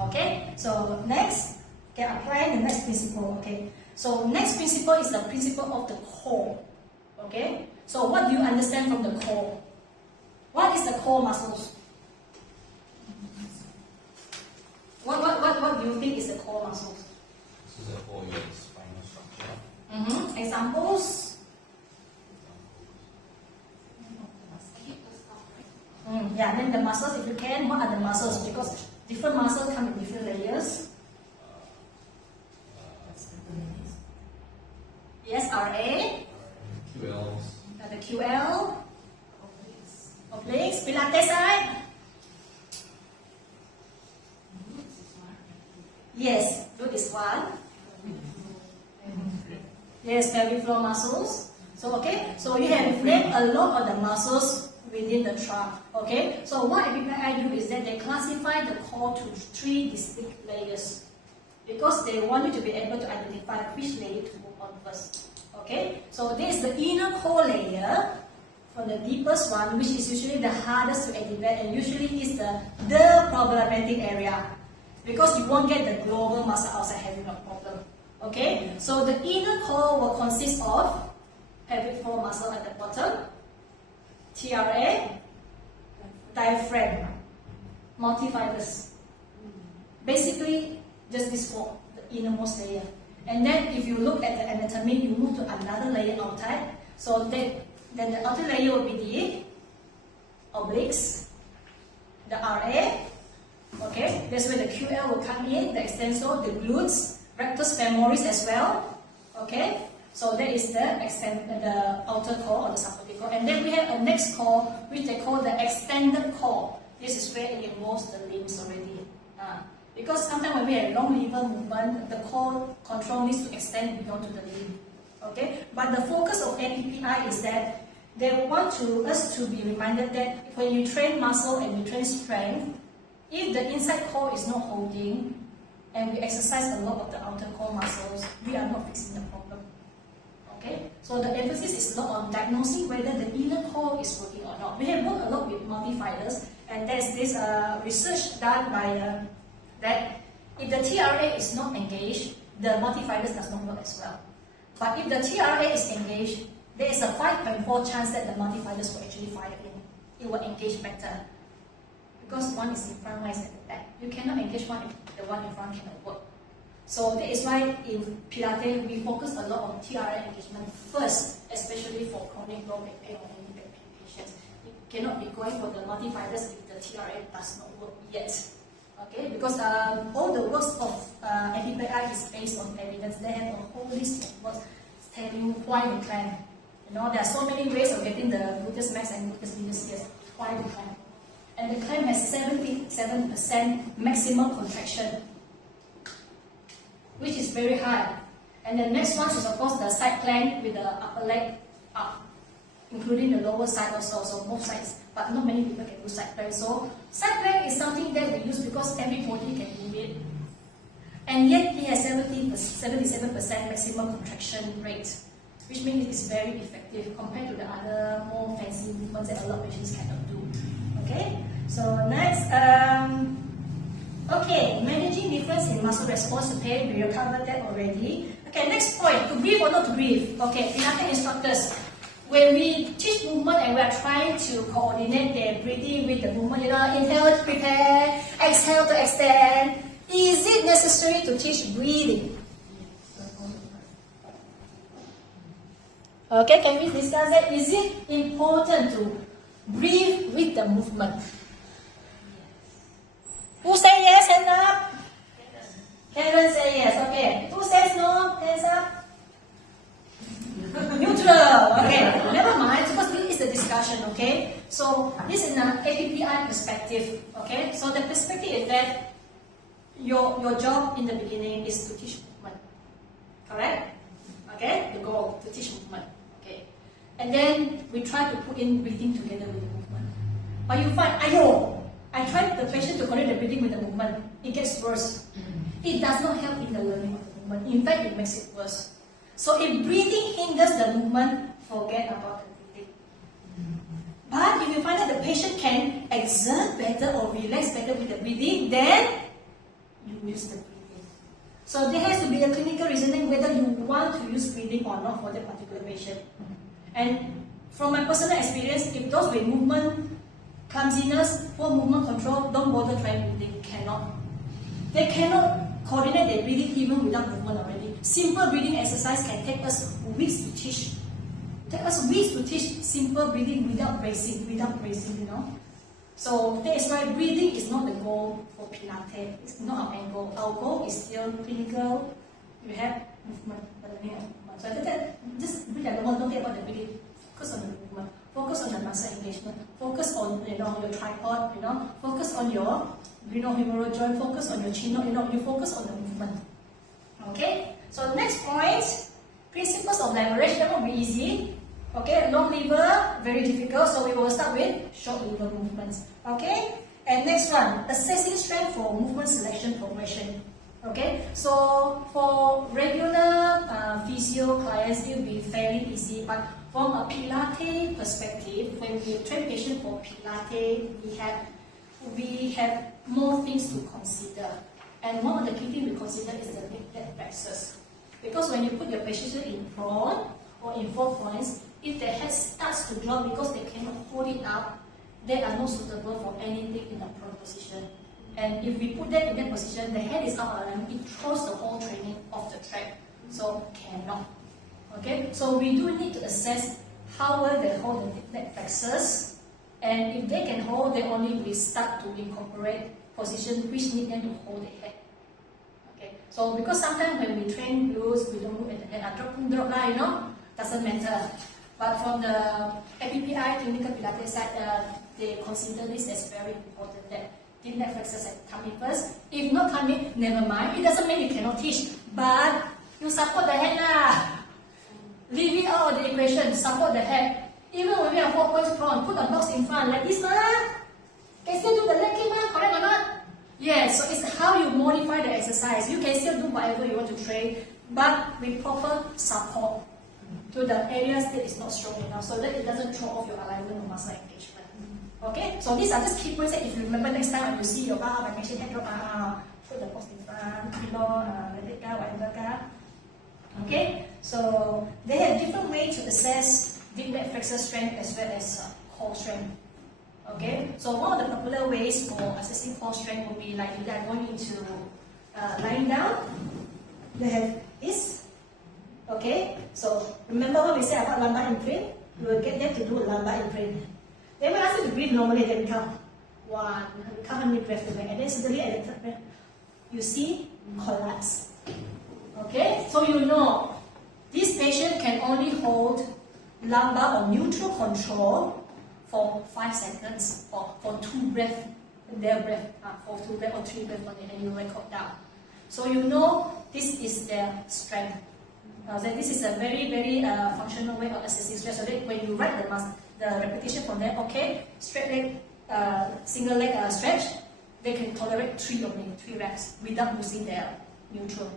Okay, so next, okay, apply the next principle. Okay, so next principle is the principle of the core. Okay, so what do you understand from the core? What is the core muscles? What do you think is the core muscles? This is a whole your spinal structure. Examples? Yeah, then the muscles, if you can, what are the muscles? Because different muscles come in different layers. Yes, RA. QLs. The QL. Obliques. Pilates side. Yes, glute is one. Yes, pelvic floor muscles. So okay, so you have named a lot of the muscles within the trunk. Okay, so what MPPI do is that they classify the core to 3 distinct layers because they want you to be able to identify which layer to move on first. Okay, so this is the inner core layer, from the deepest one, which is usually the hardest to activate and usually is the problematic area. Because you won't get the global muscle outside having a problem. Okay? So the inner core will consist of pelvic floor muscle at the bottom, TRA, diaphragm, multifibers. Basically, just this 4, the innermost layer. And then if you look at the anatomy, you move to another layer outside. So then the outer layer will be the obliques, the RA. Okay, that's where the QL will come in, the extensor, the glutes, rectus femoris as well. Okay, so that is the outer core or the supporting core. And then we have a next core, which they call the extended core. This is where it involves the limbs already. Because sometimes when we have long liver movement, the core control needs to extend beyond to the limb. Okay, but the focus of MPPI is that they want us to be reminded that when you train muscle and you train strength, if the inside core is not holding, and we exercise a lot of the outer core muscles, we are not fixing the problem. Okay? So the emphasis is not on diagnosing whether the inner core is working or not. We have worked a lot with multifibers, and there's this research done by that if the TRA is not engaged, the multifibers does not work as well. But if the TRA is engaged, there is a 5.4 chance that the multifibers will actually fire in. It will engage better. Because one is in front, one is at the back. You cannot engage one if the one in front cannot work. So that is why in Pilates we focus a lot on TRI engagement first, especially for chronic low back pain or any back pain patients. You cannot be going for the multifibers if the TRI does not work yet. Okay, because all the works of APPI is based on evidence. They have a whole list of works telling you why the clamp. You know, there are so many ways of getting the gluteus max and gluteus medius. Yes, why the clamp? And the clamp has 77% maximum contraction, which is very high. And the next one is of course the side plank with the upper leg up, including the lower side also, so both sides. But not many people can do side plank. So side plank is something that we use because everybody can do it. And yet it has 77% maximum contraction rate, which means it's very effective compared to the other more fancy movements that a lot of patients cannot do. Okay, so next, okay, managing difference in muscle response to pain, we covered that already. Okay, next point, to breathe or not to breathe. Okay, Pilates instructors, when we teach movement and we are trying to coordinate their breathing with the movement, you know, inhale to prepare, exhale to extend, is it necessary to teach breathing? Okay, can we discuss that? Is it important to breathe with the movement? Who say yes, hand up? Karen say yes, okay. Who says no, hands up? Neutral, okay. Never mind, because this is a discussion, okay? So, this is an APPI perspective, okay? So, the perspective is that your job in the beginning is to teach movement, correct? Okay, the goal, to teach movement, okay? And then, we try to put in breathing together with the movement. But you find, I tried the patient to correct the breathing with the movement. It gets worse. It does not help in the learning of the movement. In fact, it makes it worse. So if breathing hinders the movement, forget about the breathing. But if you find that the patient can exert better or relax better with the breathing, then you use the breathing. So there has to be a clinical reasoning whether you want to use breathing or not for that particular patient. And from my personal experience, if those with movement clumsiness, poor movement control, don't bother trying breathing. They cannot coordinate their breathing even without movement already. Simple breathing exercise can take us weeks to teach. Simple breathing without bracing, you know. So that is why breathing is not the goal for Pilates. It's not our end goal. Our goal is still clinical. You have movement, learning of movement. So just breathe at the moment, don't think about the breathing. Focus on the movement. Focus on the muscle engagement. Focus on your tripod. Focus on your humeral joint. Focus on your chino. You focus on the movement. Okay. So next point, principles of leverage. That will be easy. Okay. Long lever, very difficult. So we will start with short lever movements. Okay. And next one, assessing strength for movement selection progression. Okay. So for regular physio clients, it will be fairly easy, but from a Pilates perspective, when we train patients for Pilates, we have more things to consider. And one of the key things we consider is the mid-leg flexors. Because when you put your patient in prone or in 4 points, if the head starts to drop because they cannot hold it up, they are not suitable for anything in the prone position. And if we put them in that position, the head is out of alignment, it throws the whole training off the track. So cannot. Okay, so we do need to assess how well they hold the leg flexors, and if they can hold, then only we start to incorporate position which need them to hold the head. Okay, so because sometimes when we train loose, we don't look at the head, drop line, doesn't matter. But from the APPI clinical Pilates side, they consider this as very important that deep leg flexors come in first. If not come in, never mind. It doesn't mean you cannot teach, but you support the head lah. Leave it out of the equation, support the head. Even when we have 4 points prone, put a box in front like this Can still do the leg kick correct or not? Yes, so it's how you modify the exercise. You can still do whatever you want to train, but with proper support to the areas that is not strong enough, so that it doesn't throw off your alignment or muscle engagement. Okay, so these are just key points that if you remember next time when you see your bar, my patient head drop, put the box in front, let it go, whatever. Okay, so they have different ways to assess deep leg flexor strength as well as core strength. Okay, so one of the popular ways for assessing core strength would be like either going into lying down they have this. Okay, so remember what we said about lumbar imprint? We will get them to do a lumbar imprint. Then we ask you to breathe normally, then we count. 1, count how many breaths to make, and then suddenly at the third breath, you see collapse. Okay, so you know this patient can only hold lumbar or neutral control for 5 seconds or for 2 breaths, their breath, for 2 breaths or 3 breaths only, and you record down. So you know this is their strength. So this is a very, very functional way of assessing stress. So that when you write the repetition from there, okay, straight leg, single leg stretch, they can tolerate 3 only, 3 reps without losing their neutral.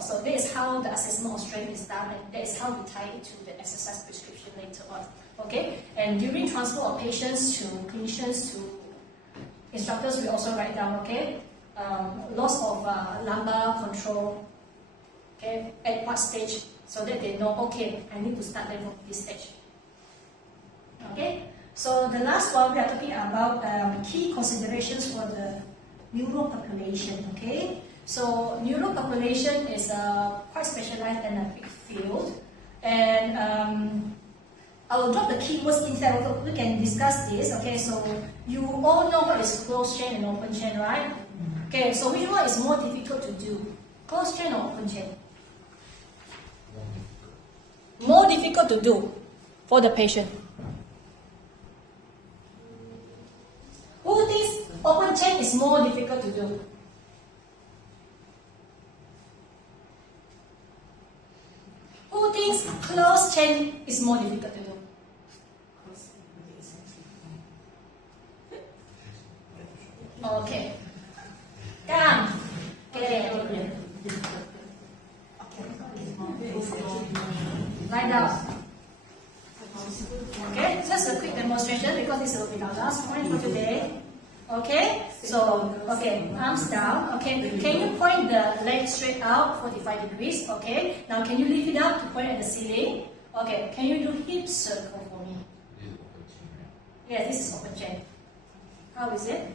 So that is how the assessment of strength is done, and that is how we tie it to the exercise prescription later on. Okay, and during transfer of patients to clinicians to instructors, we also write down, okay, loss of lumbar control, okay, at what stage, so that they know, okay, I need to start them from this stage. Okay, so the last one we are talking about key considerations for the neuro population. Okay, so neuro population is quite specialized and a big field, and I will drop the keywords inside. We can discuss this. Okay, so you all know what is closed chain and open chain, right? Okay, so which one is more difficult to do, closed chain or open chain? More difficult to do for the patient. Who thinks open chain is more difficult to do? Who thinks closed chain is more difficult to do? Okay. Come. Okay. Lie down. Okay, just a quick demonstration because this will be our last point for today. Okay, so, okay, arms down. Okay, can you point the leg straight out 45 degrees? Okay, now can you lift it up to point at the ceiling? Okay, can you do hip circle for me? Yes, this is open chain. How is it?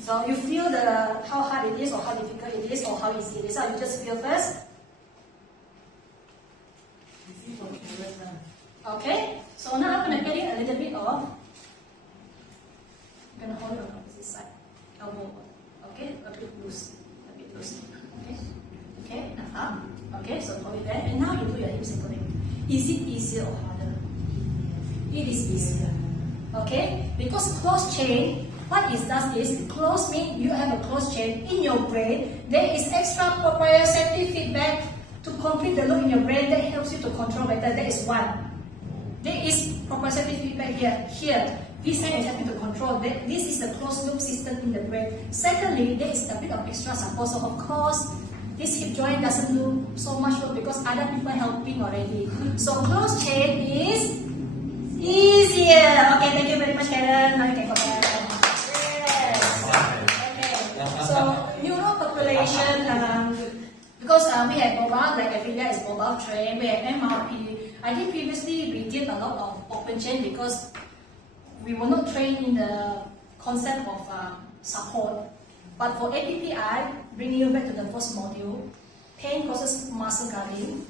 So you feel how hard it is, or how difficult it is, or how easy it is. So you just feel first. Okay, so now I'm going to get it a little bit off. I'm going to hold it on the opposite side. Elbow, okay, a bit loose. Okay, okay, now up. Okay, so hold it there. And now you do your hip circling. Is it easier or harder? It is easier. Okay, because closed chain, what it does is, closed means you have a closed chain in your brain. There is extra proprioceptive feedback to complete the loop in your brain that helps you to control better. That is one. There is proprioceptive feedback here. This hand is helping to control. This is the closed loop system in the brain. Secondly, there is a bit of extra support. So of course, this hip joint doesn't do so much work because other people helping already. So closed chain is easier. Okay, thank you very much, Karen. Now you can go back. Yes. Okay. So neuro population, because we have mobile, like Aprilia is mobile train, we have MRP. I think previously we did a lot of open chain because we were not trained in the concept of support. But for APPI, bringing you back to the first module, pain causes muscle guarding,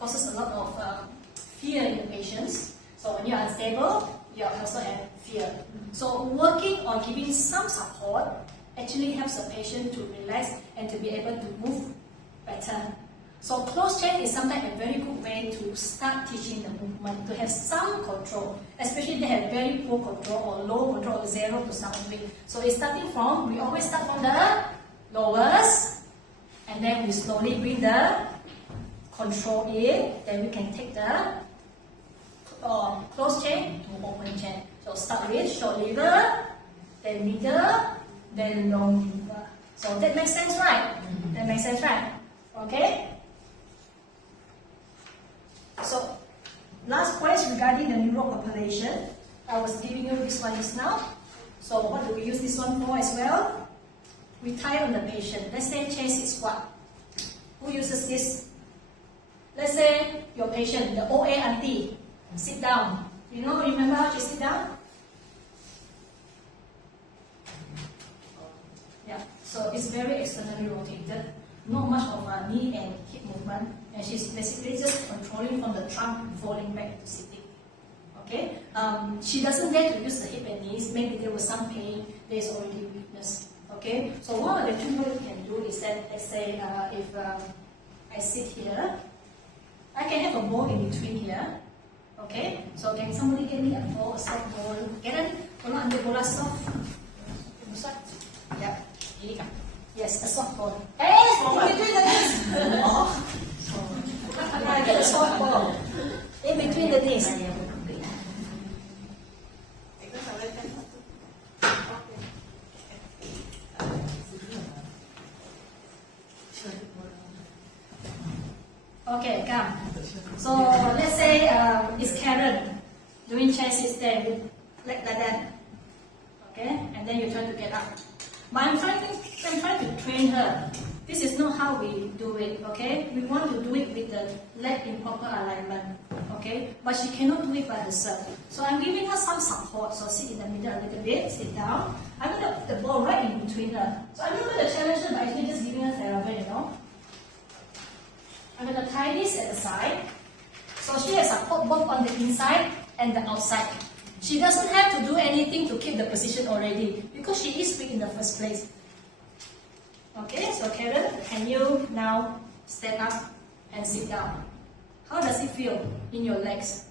causes a lot of fear in the patients. So when you're unstable, you also have fear. So working on giving some support actually helps the patient to relax and to be able to move better. So closed chain is sometimes a very good way to start teaching the movement, to have some control, especially if they have very poor control or low control or 0 to some degree. So it's starting from, we always start from the lowest, and then we slowly bring the control in, then we can take the closed chain to open chain. So start with short lever, then middle, then long lever. So that makes sense, right? That makes sense, right? Okay? So, last point regarding the neuro population. I was giving you this one just now. So, what do we use this one for as well? We tie on the patient. Let's say chest is what? Who uses this? Let's say your patient, the OA auntie, sit down. Remember how to sit down? Yeah. So it's very externally rotated, not much of a knee and hip movement, and she's basically just controlling from the trunk falling back to sitting. Okay, she doesn't dare to use the hip and knees. Maybe there was some pain. There's already weakness. Okay, so one of the things you can do is that, let's say, if I sit here, I can have a ball in between here. Okay, so can somebody get me a ball, a soft ball? Get it? Bola ambil bola soft. Soft. Yeah. Yes, a soft ball. Hey, in between the knees. Get a soft ball in between the knees. Okay, come. So let's say it's Karen doing chair sit stand with leg like that. Okay, and then you try to get up. But I'm trying to train her. This is not how we do it. Okay, we want to do it with the leg in proper alignment. Okay, but she cannot do it by herself. So I'm giving her some support. So sit in the middle a little bit, sit down. I'm going to put the ball right in between her. So I'm not going to challenge her, but actually just giving her therapy, you know. I'm going to tie this at the side. So she has support both on the inside and the outside. She doesn't have to do anything to keep the position already because she is weak in the first place. Okay, so Karen, can you now stand up and sit down? How does it feel in your legs?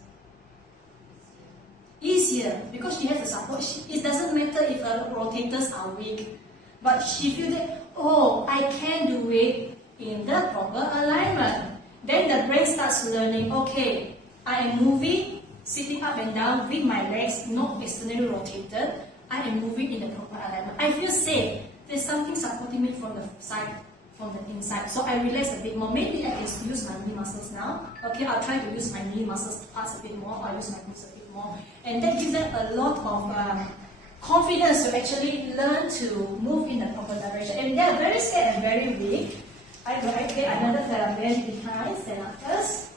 Easier because she has the support. It doesn't matter if her rotators are weak, but she feels that, oh, I can do it in the proper alignment. Then the brain starts learning, okay, I am moving, sitting up and down with my legs not externally rotated. I am moving in the proper alignment. I feel safe. There's something supporting me from the side, from the inside. So I relax a bit more. Maybe I can use my knee muscles now. Okay, I'll try to use my knee muscles parts a bit more. I'll use my glutes a bit more. And that gives them a lot of confidence to actually learn to move in the proper direction. And they're very scared and very weak. I get another therapy behind, stand up first.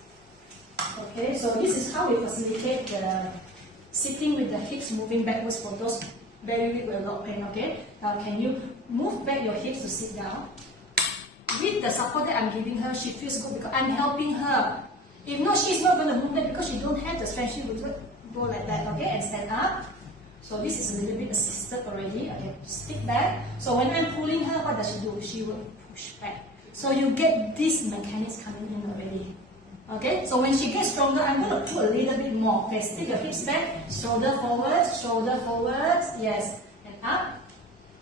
Okay, so this is how we facilitate the sitting with the hips moving backwards for those very weak with a lot of pain. Okay, now can you move back your hips to sit down? With the support that I'm giving her, she feels good because I'm helping her. If not, she's not going to move back because she don't have the strength. She will go like that, okay, and stand up. So this is a little bit assisted already. Okay, stick back. So when I'm pulling her, what does she do? She will push back. So you get these mechanics coming in already. Okay, so when she gets stronger, I'm going to pull a little bit more. Okay, stick your hips back, shoulder forward, yes, and up.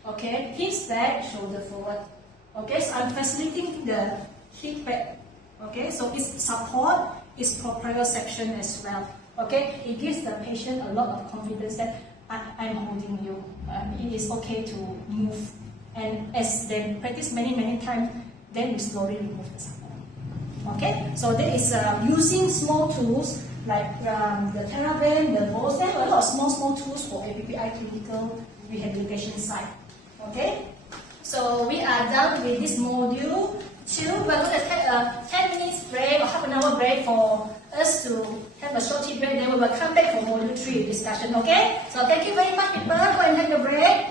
Okay, hips back, shoulder forward. Okay, so I'm facilitating the hip back. Okay, so it's support, it's proprioception as well. Okay, it gives the patient a lot of confidence that I'm holding you. It is okay to move. And as they practice many times, then we slowly remove the support. Okay, so there is using small tools like the TheraBand, the balls. There are a lot of small tools for APPI clinical rehabilitation side. Okay, so we are done with this module 2. We're going to take a 10 minutes break or half an hour break for us to have a short tea break. Then we will come back for module 3 discussion. Okay, so thank you very much, people. Go and take a break.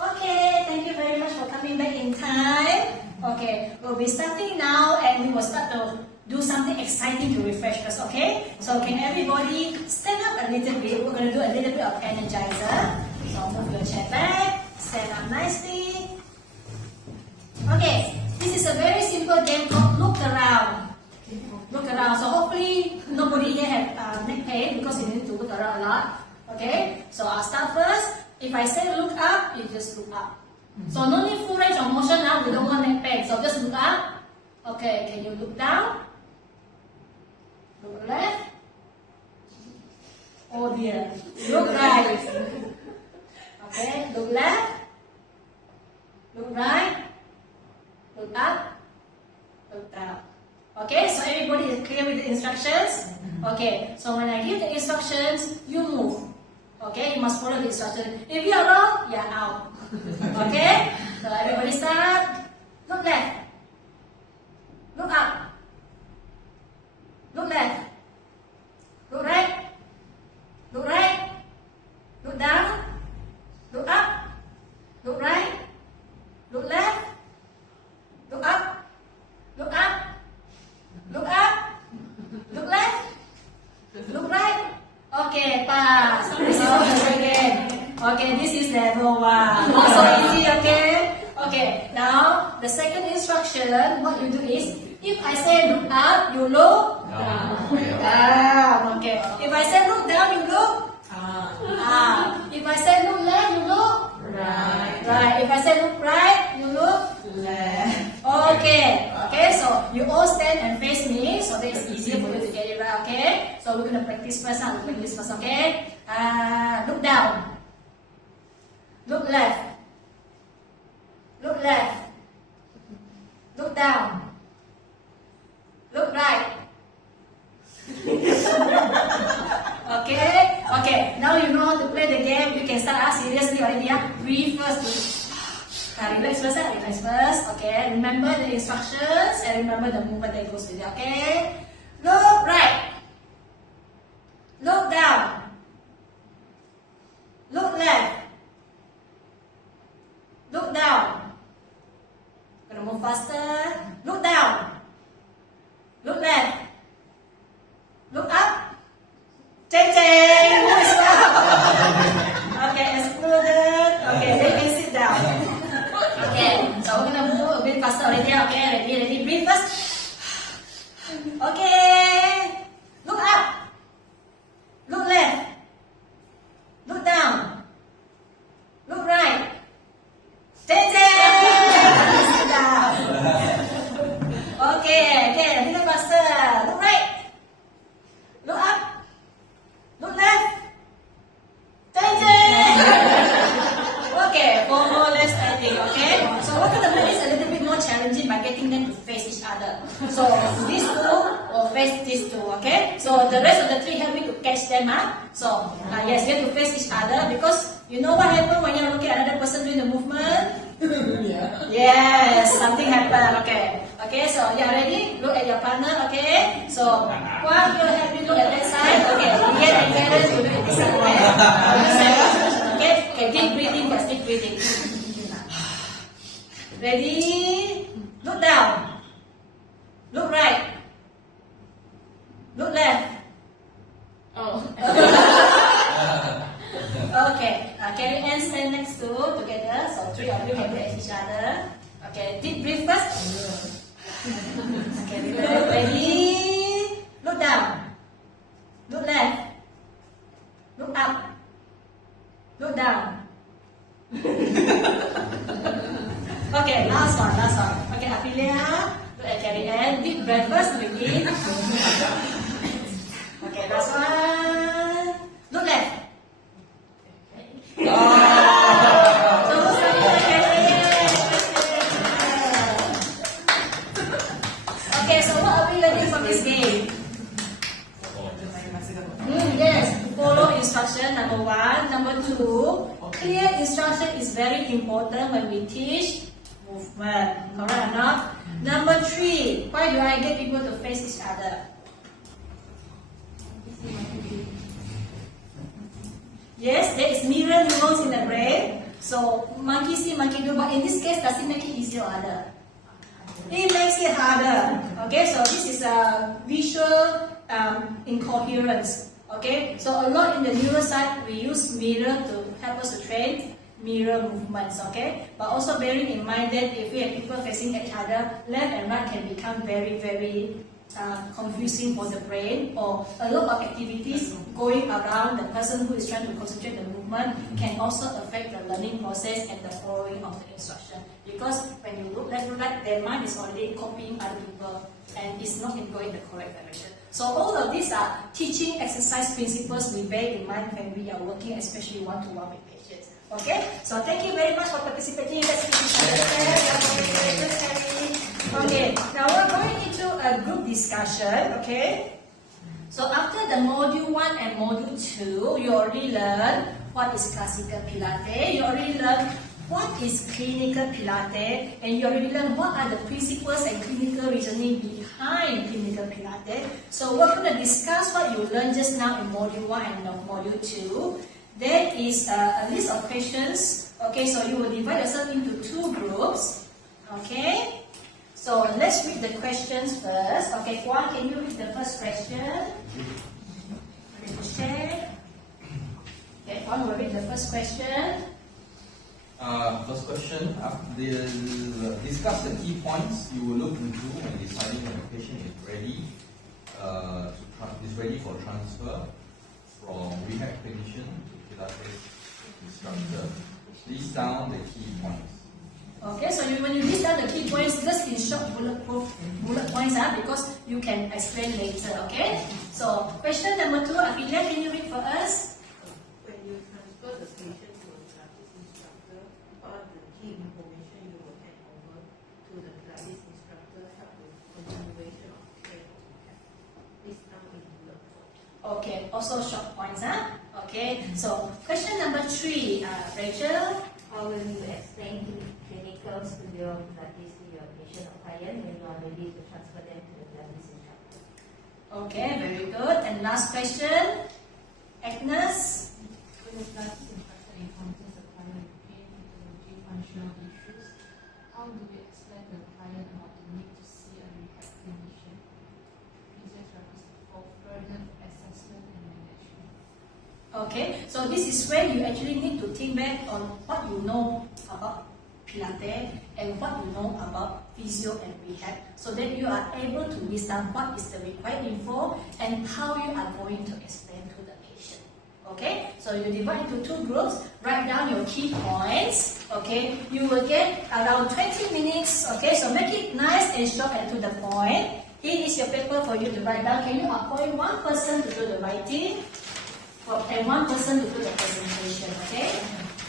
Okay, thank you very much for coming back in time. Okay, we'll be starting now and we will start to do something exciting to refresh us, okay? So can everybody stand up a little bit? We're going to do a little bit of energizer. So move your chair back, stand up nicely. Okay, this is a very simple game called Look Around. Look around. So hopefully nobody here have neck pain because you need to look around a lot. Okay, so I'll start first. If I say look up, you just look up. So no need full range of motion now, we don't want neck pain. So just look up. Okay, can you look down? Look left. Oh dear. Look right. Okay, look left. Look right. Look up. Look down. Okay, so everybody is clear with the instructions? Okay, so when I give the instructions, you move. Okay, you must follow the instructions. If you are wrong, you're out. Okay, so everybody start. Look left. Look up. Look left. Look right. Okay, this is level 1. Also easy, okay? Okay, now the second instruction, what you do is, if I say look up, you look down. Okay. If I say look down, you look up. If I say look left, you look right. If I say look right, you look left. okay. Okay, so you all stand and face me, so that it's easier for you to get it right, okay? So we're gonna practice first, we'll practice first, okay? Look down. Look left. Look left. Look down. Look right. Okay? Okay, now you know how to play the game. You can start seriously already. Breathe first. Relax first, relax first. Okay, remember the instructions and remember the movement that goes with it. Okay? Look right. Look down. Look left. Look down. Gonna move faster. Look down. Look left. Look up. Cheng cheng. Who is up? Okay, excluded. Okay, then you can sit down. Okay, so we're gonna move a bit faster already. Okay, ready, breathe first. Okay. Look up. Look left. Look down. Look right. Cheng cheng. Sit down. Okay, a little faster. Look right. Look up. Look left. Cheng cheng. Okay, 4 more less standing, okay? So we're going to make this a little bit more challenging by getting them to face each other. So these two will face these two, okay? So the rest of the 3 help me to catch them, huh? So yes, you have to face each other because you know what happens when you're looking at another person doing the movement? Yes, something happened, okay. Okay, so you are ready? Look at your partner, okay? So while you help you look at that side, okay, Ian and Karen, you look at this side, okay? Okay, deep breathing first, deep breathing. Ready? Look down. Look right. Look left. Oh. Okay, carry hands stand next to together, so 3 of you can look at each other. Okay, deep breathe first. Okay, relax. Ready? Look down. Look left. Look up. Look down. Okay, last one. Okay, Aprilia, look at Carrie Ann. Deep breath first, begin. Okay, last one. Look left. Okay, so what are we learning from this game? Yes, follow instruction, number 1. Number 2, clear instruction is very important when we teach movement. Correct or not? Number 3, why do I get people to face each other? Yes, there is mirror neurons in the brain. So monkey see, monkey do. But in this case, does it make it easier or harder? It makes it harder. Okay, so this is a visual incoherence. Okay, so a lot in the neuro side, we use mirror to help us to train mirror movements. Okay, but also bearing in mind that if we have people facing each other, left and right can become very, very confusing for the brain, or a lot of activities going around the person who is trying to concentrate the movement can also affect the learning process and the following of the instruction. Because when you look left to right, their mind is already copying other people and it's not in going the correct direction. So all of these are teaching exercise principles we bear in mind when we are working, especially one-to-one with patients. Okay? So thank you very much for participating. Let's give each other a Okay, now we're going into a group discussion, okay? So after the module 1 and module 2, you already learned what is classical Pilates, you already learned what is clinical Pilates, and you already learned what are the principles and clinical reasoning behind clinical Pilates. So we're going to discuss what you learned just now in module 1 and module 2. There is a list of questions, okay? So you will divide yourself into 2 groups, okay? So let's read the questions first. Okay, Kwan, can you read the first question? Share. Okay, Kwan will read the first question. First question, discuss the key points you will look into when deciding when a patient is ready for transfer from rehab clinician to Pilates instructor. List down the key points. Okay, so when you list down the key points, just in short bullet points, because you can explain later, okay? So, question number 2, Afilia, can you read for us? When you transfer the patient to a Pilates instructor, what are the key information you will hand over to the Pilates instructor help with continuation of care or rehab? List down in bullet points. Okay, also short points, Okay, so question number 3, Rachel. How will you explain clinical studio Pilates to your patient or client when you are ready to transfer them to the Pilates instructor? Okay, very good. And last question, Agnes. When the Pilates instructor encounters a client with pain, physiology, functional issues, how do we explain to the client about the need to see a rehab clinician? Physiotherapist for further assessment and management. Okay, so this is where you actually need to think back on what you know about Pilates and what you know about physio and rehab, so that you are able to list down what is the required info and how you are going to explain to the patient. Okay, so you divide into 2 groups, write down your key points. Okay, you will get around 20 minutes. Okay, so make it nice and short and to the point. Here is your paper for you to write down. Can you appoint 1 person to do the writing and 1 person to do the presentation? Okay,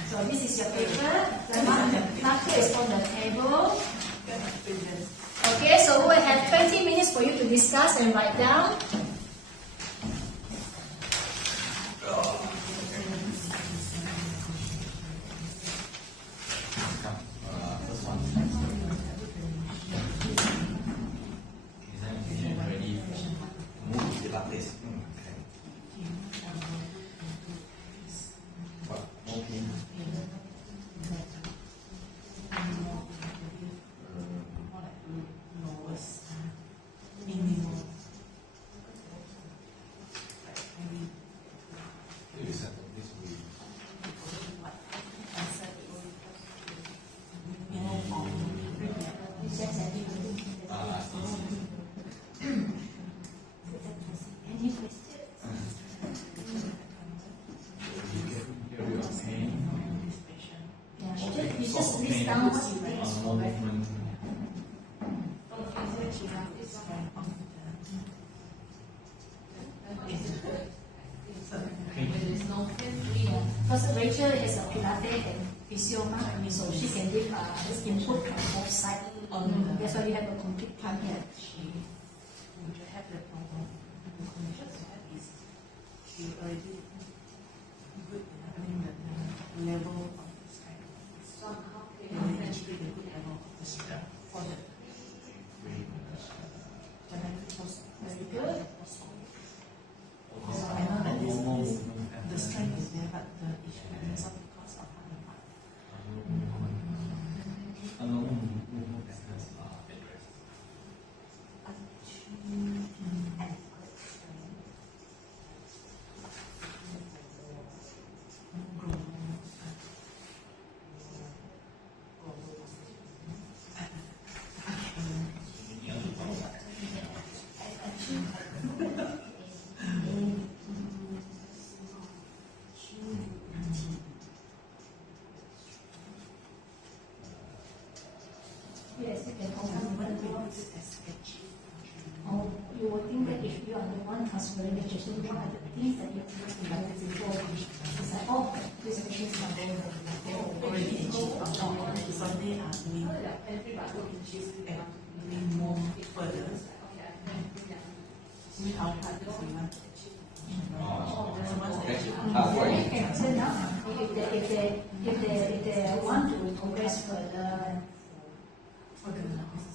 so this is your paper. The marker is on the table. Okay, so we will have 20 minutes for you to discuss and write down. First one. Is that patient ready to move to Pilates? Okay. What? No pain? Maybe settle this week. Any questions? Yeah, you just list down what you think is No correct. movement. When there is no pain, Because Rachel is a Pilates and physio, so she can give this input from both sides. That's why you have a complete plan here. She would have the problem. The condition she had is she already good enough. I mean the level of the strength. somehow They already achieved a good level of the strength for the genetic post. Very good. So I know that the strength is there, but the issue is also because of other part. Normal movement patterns are addressed. Yes, you can confirm what you want. Oh, you will think that if you are the one transferring the patient, what are the things that you have to like before? It's like, oh, this patient is not going They already achieved a lot, so they are doing more further. See how hard we want to achieve. If they want to progress further,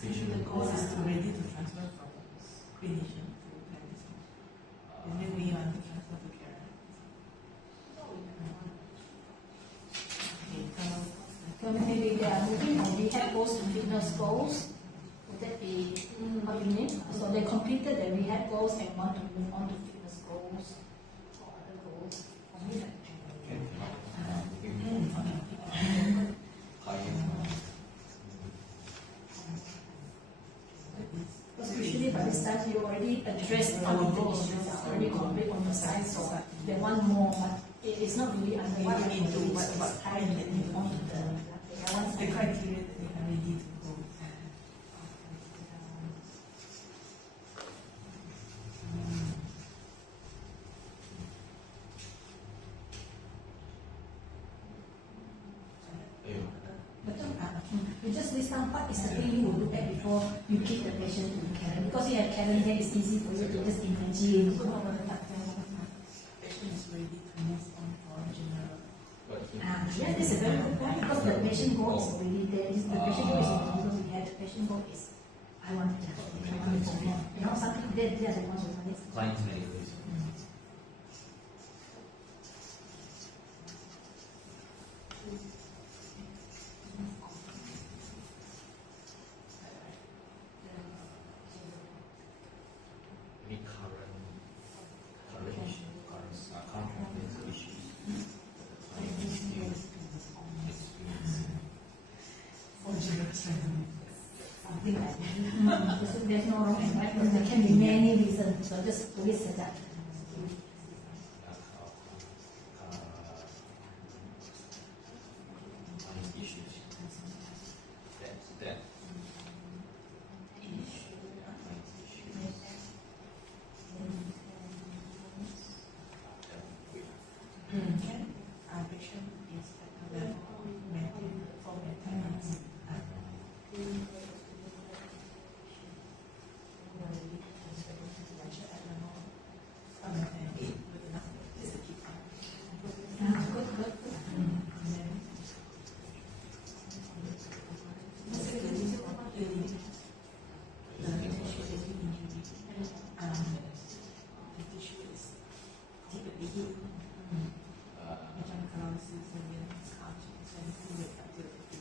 The goal is to ready to transfer from clinician to practice. And then we want to transfer to care. so maybe they are moving from rehab goals to fitness goals. Would that be what you mean? So they completed the rehab goals and want to move on to fitness goals or other goals. Okay. address our issues are already complete on the side, so they want more, but it's not really under What what into what time that they want the the criteria that they are ready to go. You just list down what is the thing you will look at before you give the patient to Karen. Because you have Karen here, it's easy for you to just imagine. Patient is ready to move on for general. Yes, this is a very good point because the patient goal is already there. The patient goal is already we have. The patient goal is I want to have I want to perform. You know, something they are the ones who want it. Client's medical history. Any current issue, current medical issues that the client is still experiencing. Something like that. There's no wrong and right. There can be many reasons. So just list that. Issues. That. Okay. Our patient is at a level maintained for maintenance.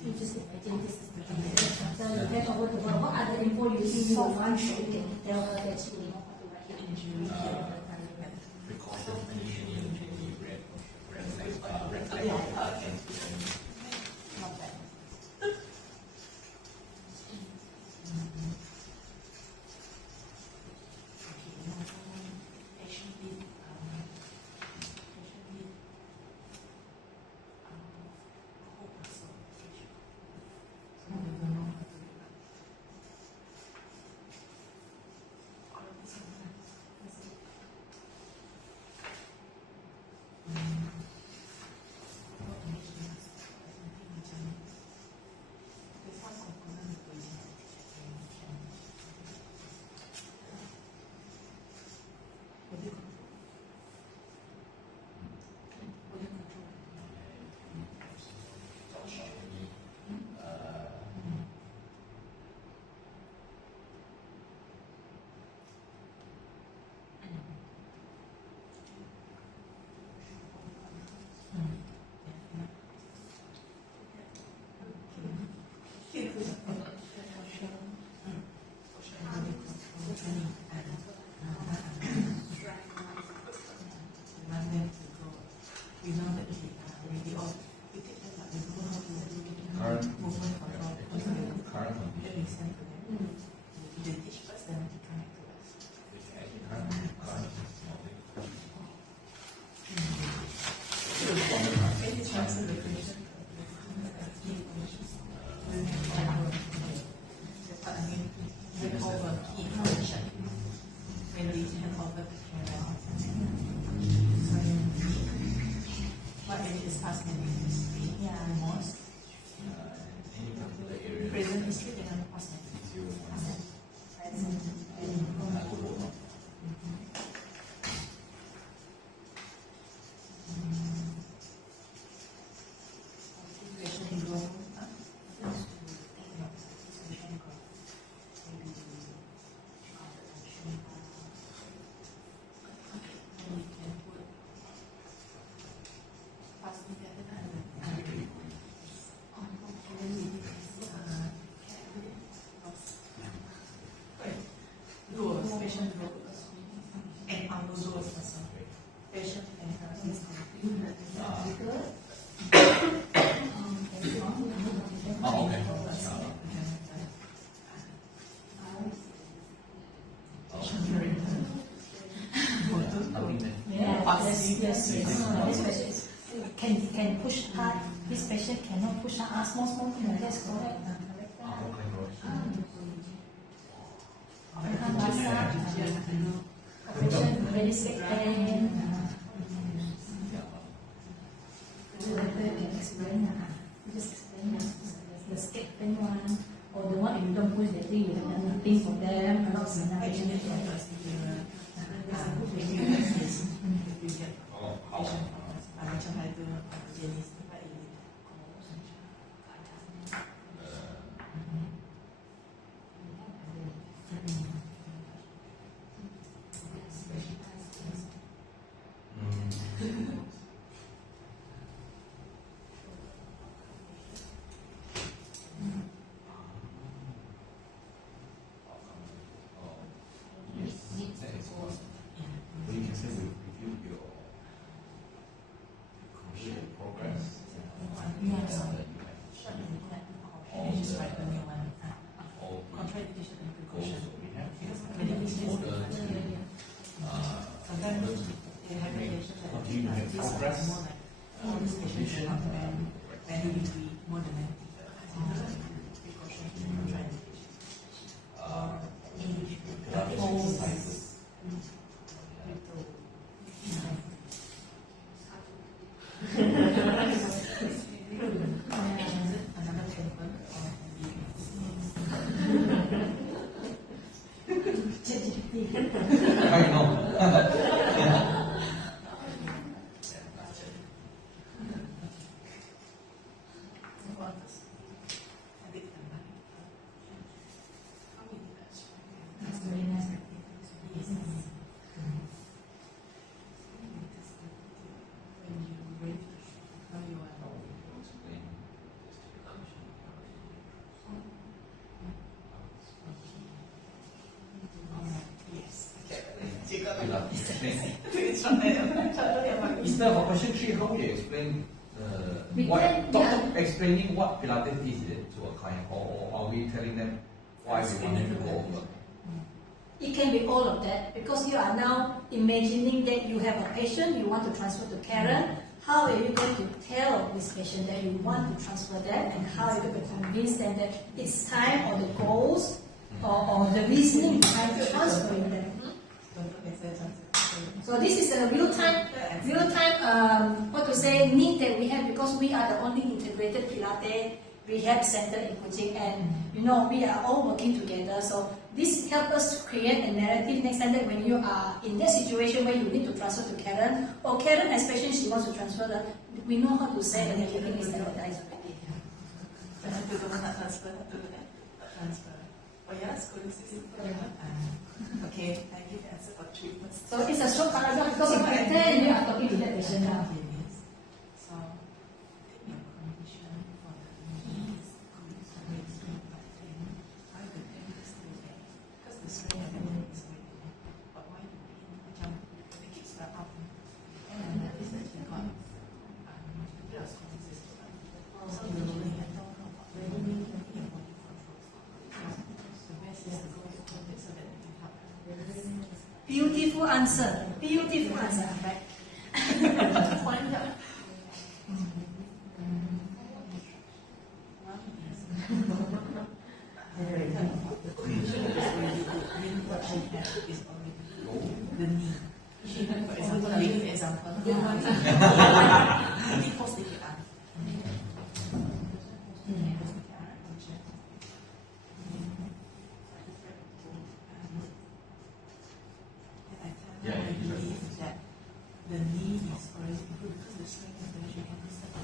You just imagine this is the thing. So you hand over to her. What other info you see you want to you can tell her that she will know how to write it. Precaution, any red flag, and Not bad. Patient need, whole person patient. So they don't know how to do that. All of this is nice. What makes me ask? I think macam there's one component that we have. What do you control? What do you control? We know that they are already off. We take them, but we don't know how to do Current. movement control. Current Then condition. we send to them. They teach us, then they connect to us. Can you answer the question? Key conditions. What I mean, hand over key condition. When we hand over the camera. What age is past medical history? Yeah, most. Any particular area. Present history dengan past medical. Patient growth. Patient growth. And our growth also. Patient and Oh, okay. Patient very Yes. This patient is, can push hard. This patient cannot push hard. Small thing like that's correct. Operation, very sick pain. Can explain. Just explain the sick pain one, or the one if you don't push the thing, you have done nothing for them. Not scenario. I know. Instead of question 3, how will you explain explaining what Pilates is to a client, or are we telling them why we want them to go over? It can be all of that, because you are now imagining that you have a patient you want to transfer to Karen. How are you going to tell this patient that you want to transfer that, and how are you going to convince them that it's time, or the goals, or the reasoning behind transferring them? So this is a real-time, need that we have, because we are the only integrated Pilates rehab center in Kuching, and we are all working together. So this helps us create a narrative next time that when you are in that situation where you need to transfer to Karen, or Karen has patients she wants to transfer, that we know how to say that everything is standardized already. Okay, I give the answer for treatments. So it's a short paragraph, because you pretend you are talking to that patient now. So, take your condition for the knees, why the pain is still there? Because the strain of the knee is already there. But why the pain? Macam, it keeps the up. And then that is actually got material consequences to that. So you really have to know about the body controls. The best is to go to it so that you can help. Beautiful answer. Beautiful answer. Right? The knee. For example, I give an example. Knee post the arm. Yeah, I believe that the knee is always good because the strength of the leg can be set up.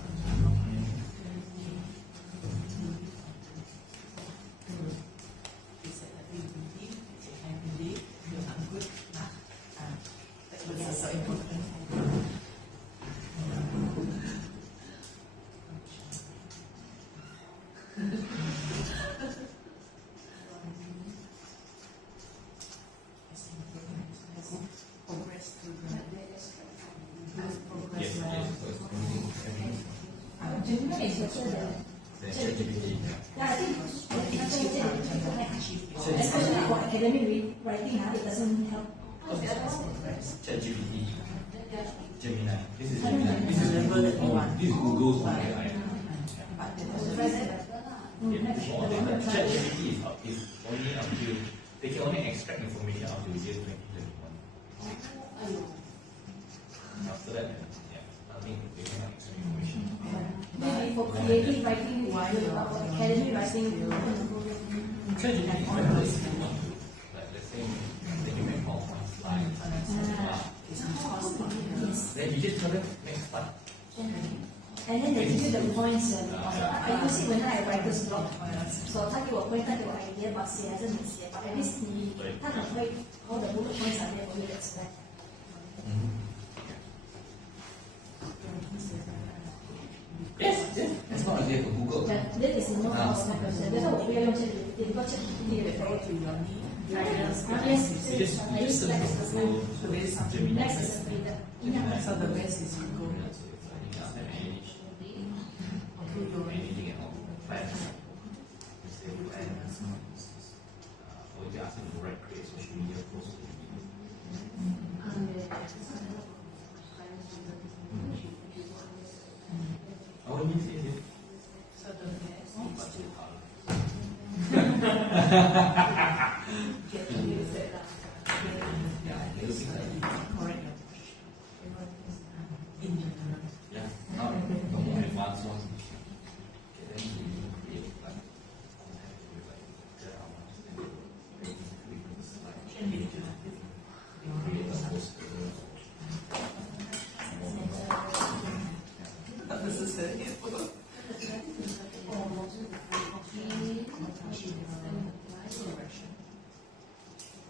He said that we believe, I believe, you are good. That was so important. Progress through the progress. Generally, it's better than. Yeah, I think especially for academic writing, it doesn't help. ChatGPT. This Google's one AI. But the ChatGPT is only until they can only extract information up to year 2021. After that, nothing. They cannot extract information. Maybe for creative writing, for academic writing. ChatGPT is better if you want to, like let's say, then you make PowerPoint slides. Then you just tell them next slide. And then they give you the points. I use it when I write this blog. So 他给我 point， 他给我 idea， 把写还是没写，把 at least 他可能会 all the bullet points are there for you to explain. Yes, it's not easy to Google. That is the most cost effective. That's why 我不要用这里，你不要这里， refer to your need. Yes, You just Google Gemini. next is free 的，一样的。 So the best is you go So it's like you can manage through your anything at all. Plan. Just say plan. Or you ask them to write, create social media posts. Oh, you see it. so the best is to get to use it. Yeah, you see that. Correct your question. In general. Yeah, now the more advanced ones, get them to create like content with like their hours and create like Can be to create a poster. This is the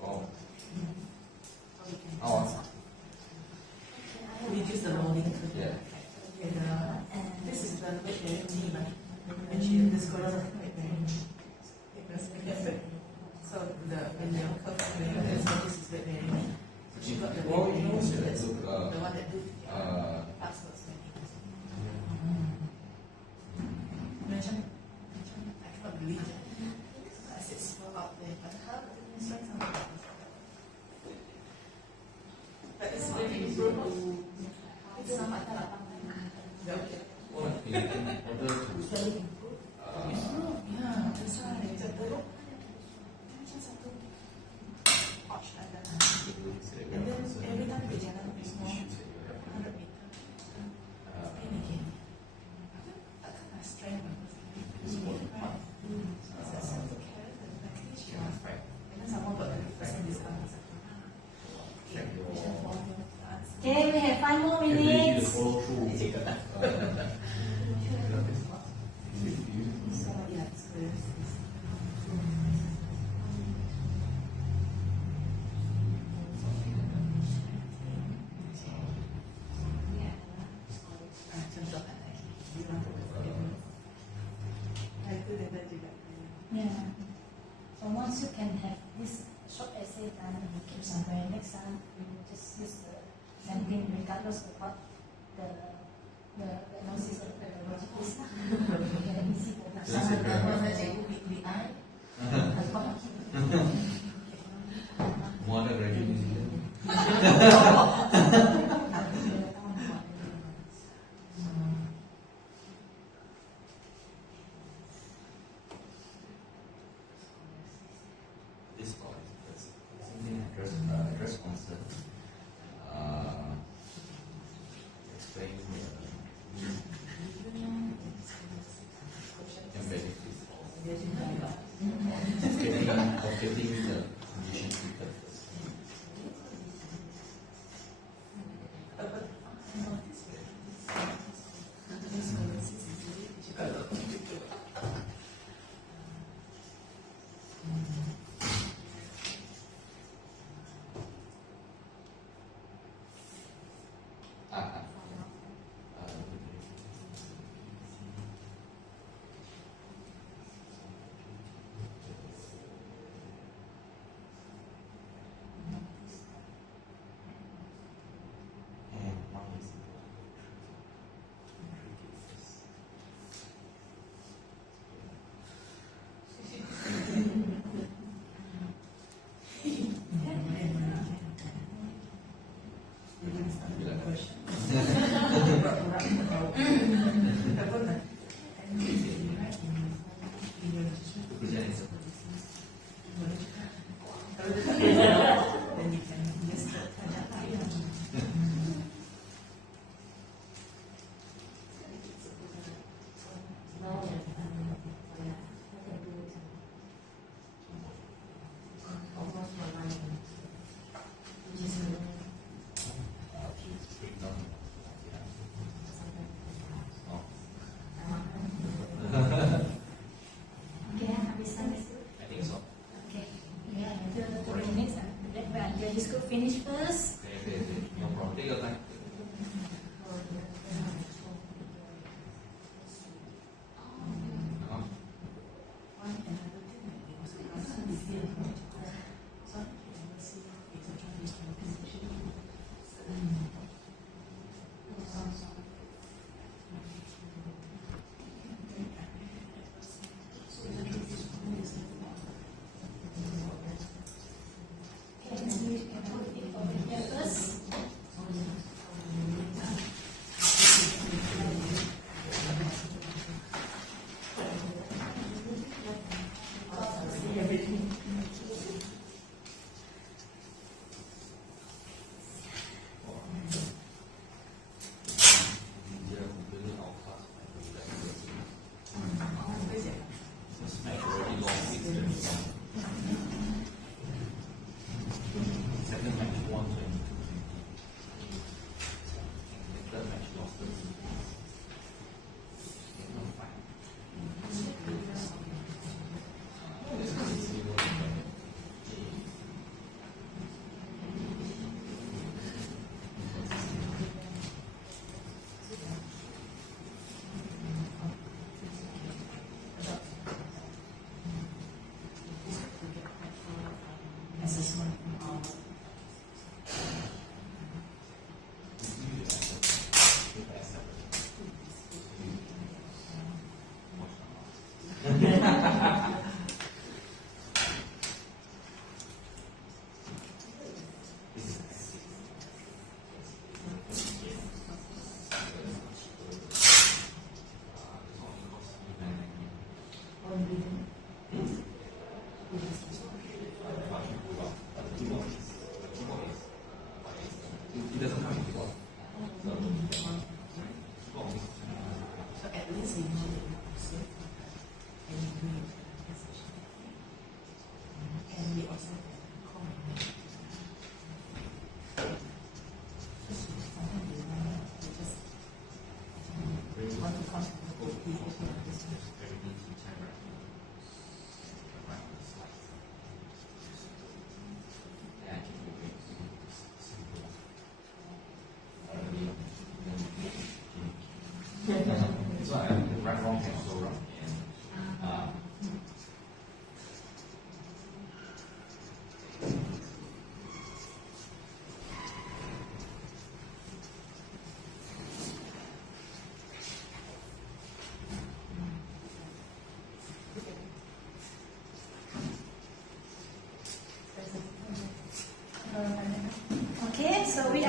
Wow. How awesome. reduce the loading. Yeah. And this is the weight bearing knee, right? And she this goes weight bearing. So when the curve so this is weight bearing knee. So she got the Well, weight you bearing know, knee. so That's look, the one that do passwords. Macam I cannot believe it. I said small out there, but how did it strike something? But it's really improved. It's not like that. Okay. well, in order to Yeah, that's why it's a buruk. Macam satu arch ada. And then every time we jalan it's more 100 meter. Pain again. I can't strength. It's really hard. So I said to carry the package. And then someone got the reflection discount. Okay, we have 5 more ability to minutes. follow through. So yeah, so this is contoh itu dia juga. Yeah. So once you can have this short essay done and you keep somewhere, next time you just use the same thing regardless of what the analysis of the logic is. You get easy for Just say that. grammar. Weekly eye. More than regular. This part is address concern. Explain and benefits of getting the condition treated first. Question.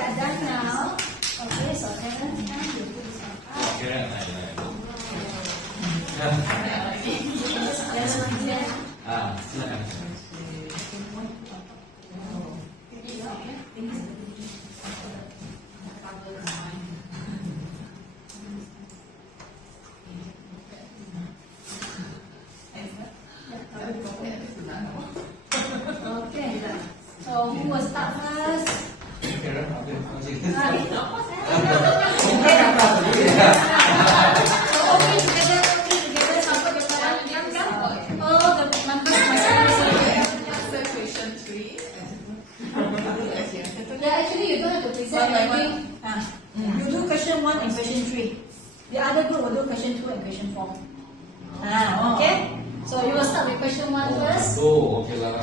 are done now. Okay, so Terence, time you put this on up. Kira na Yes, yes. silakan. Okay, so who will start first? Kira, okay, So okay together, support your parents. All the members must Answer question 3. Yeah, actually you don't have to present anything. You do question 1 and question 3. The other group will do question 2 and question 4. Okay? So you will start with question 1 first. Oh, okay lah.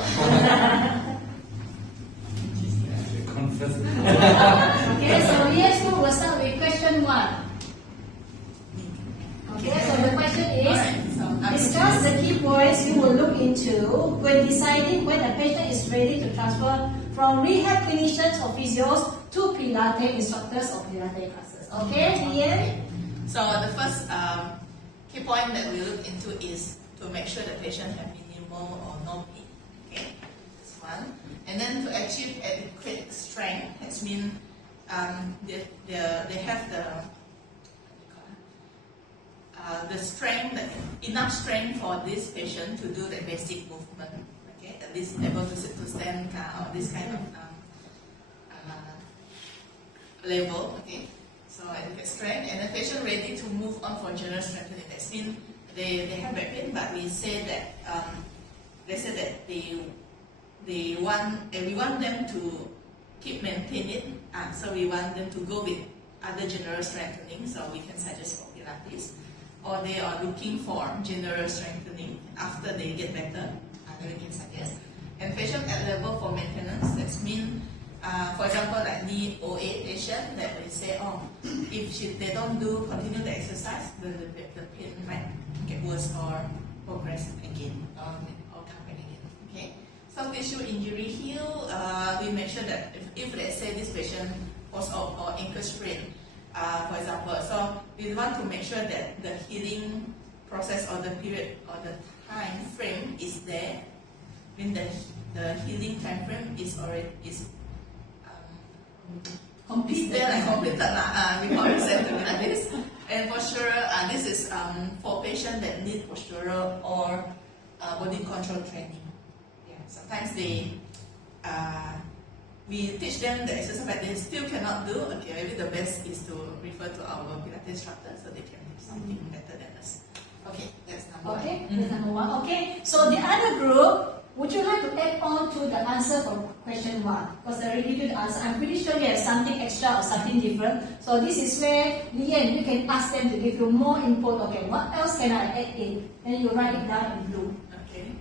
Confess. Okay, so yes, group will start with question 1. Okay, so the question is, discuss the key points you will look into when deciding when a patient is ready to transfer from rehab clinicians or physios to Pilates instructors or Pilates classes. Okay, Ian? So the first key point that we look into is to make sure the patient have minimal or no pain. Okay, that's one. And then to achieve adequate strength, that means they have the strength, enough strength for this patient to do the basic movement. Okay, at least able to sit to stand or this kind of level. Okay, so adequate strength, and the patient ready to move on for general strengthening. That means they have back pain, but we say that we want them to keep maintain it. So we want them to go with other general strengthening. So we can suggest for Pilates, or they are looking for general strengthening after they get better. Then we can suggest. And patient at level for maintenance. That means, for example, like knee OA patient that we say, if they don't continue the exercise, then the pain might get worse or progress again or come back again. Okay. Soft tissue injury heal. We make sure that if let's say this patient was or ankle sprain, for example, so we want to make sure that the healing process or the period or the time frame is there. When the healing time frame is already completed lah. We always say to like this. And postural, this is for patients that need postural or body control training. Yeah, sometimes we teach them the exercise, but they still cannot do. Okay, maybe the best is to refer to our Pilates instructor so they can do something better than us. Okay, that's number 1. Okay, that's number 1. Okay, so the other group, would you like to add on to the answer for question 1? Because I already give you the answer. I'm pretty sure you have something extra or something different. So this is where, Lian, you can ask them to give you more input. Okay, what else can I add in? Then you write it down in blue. Okay.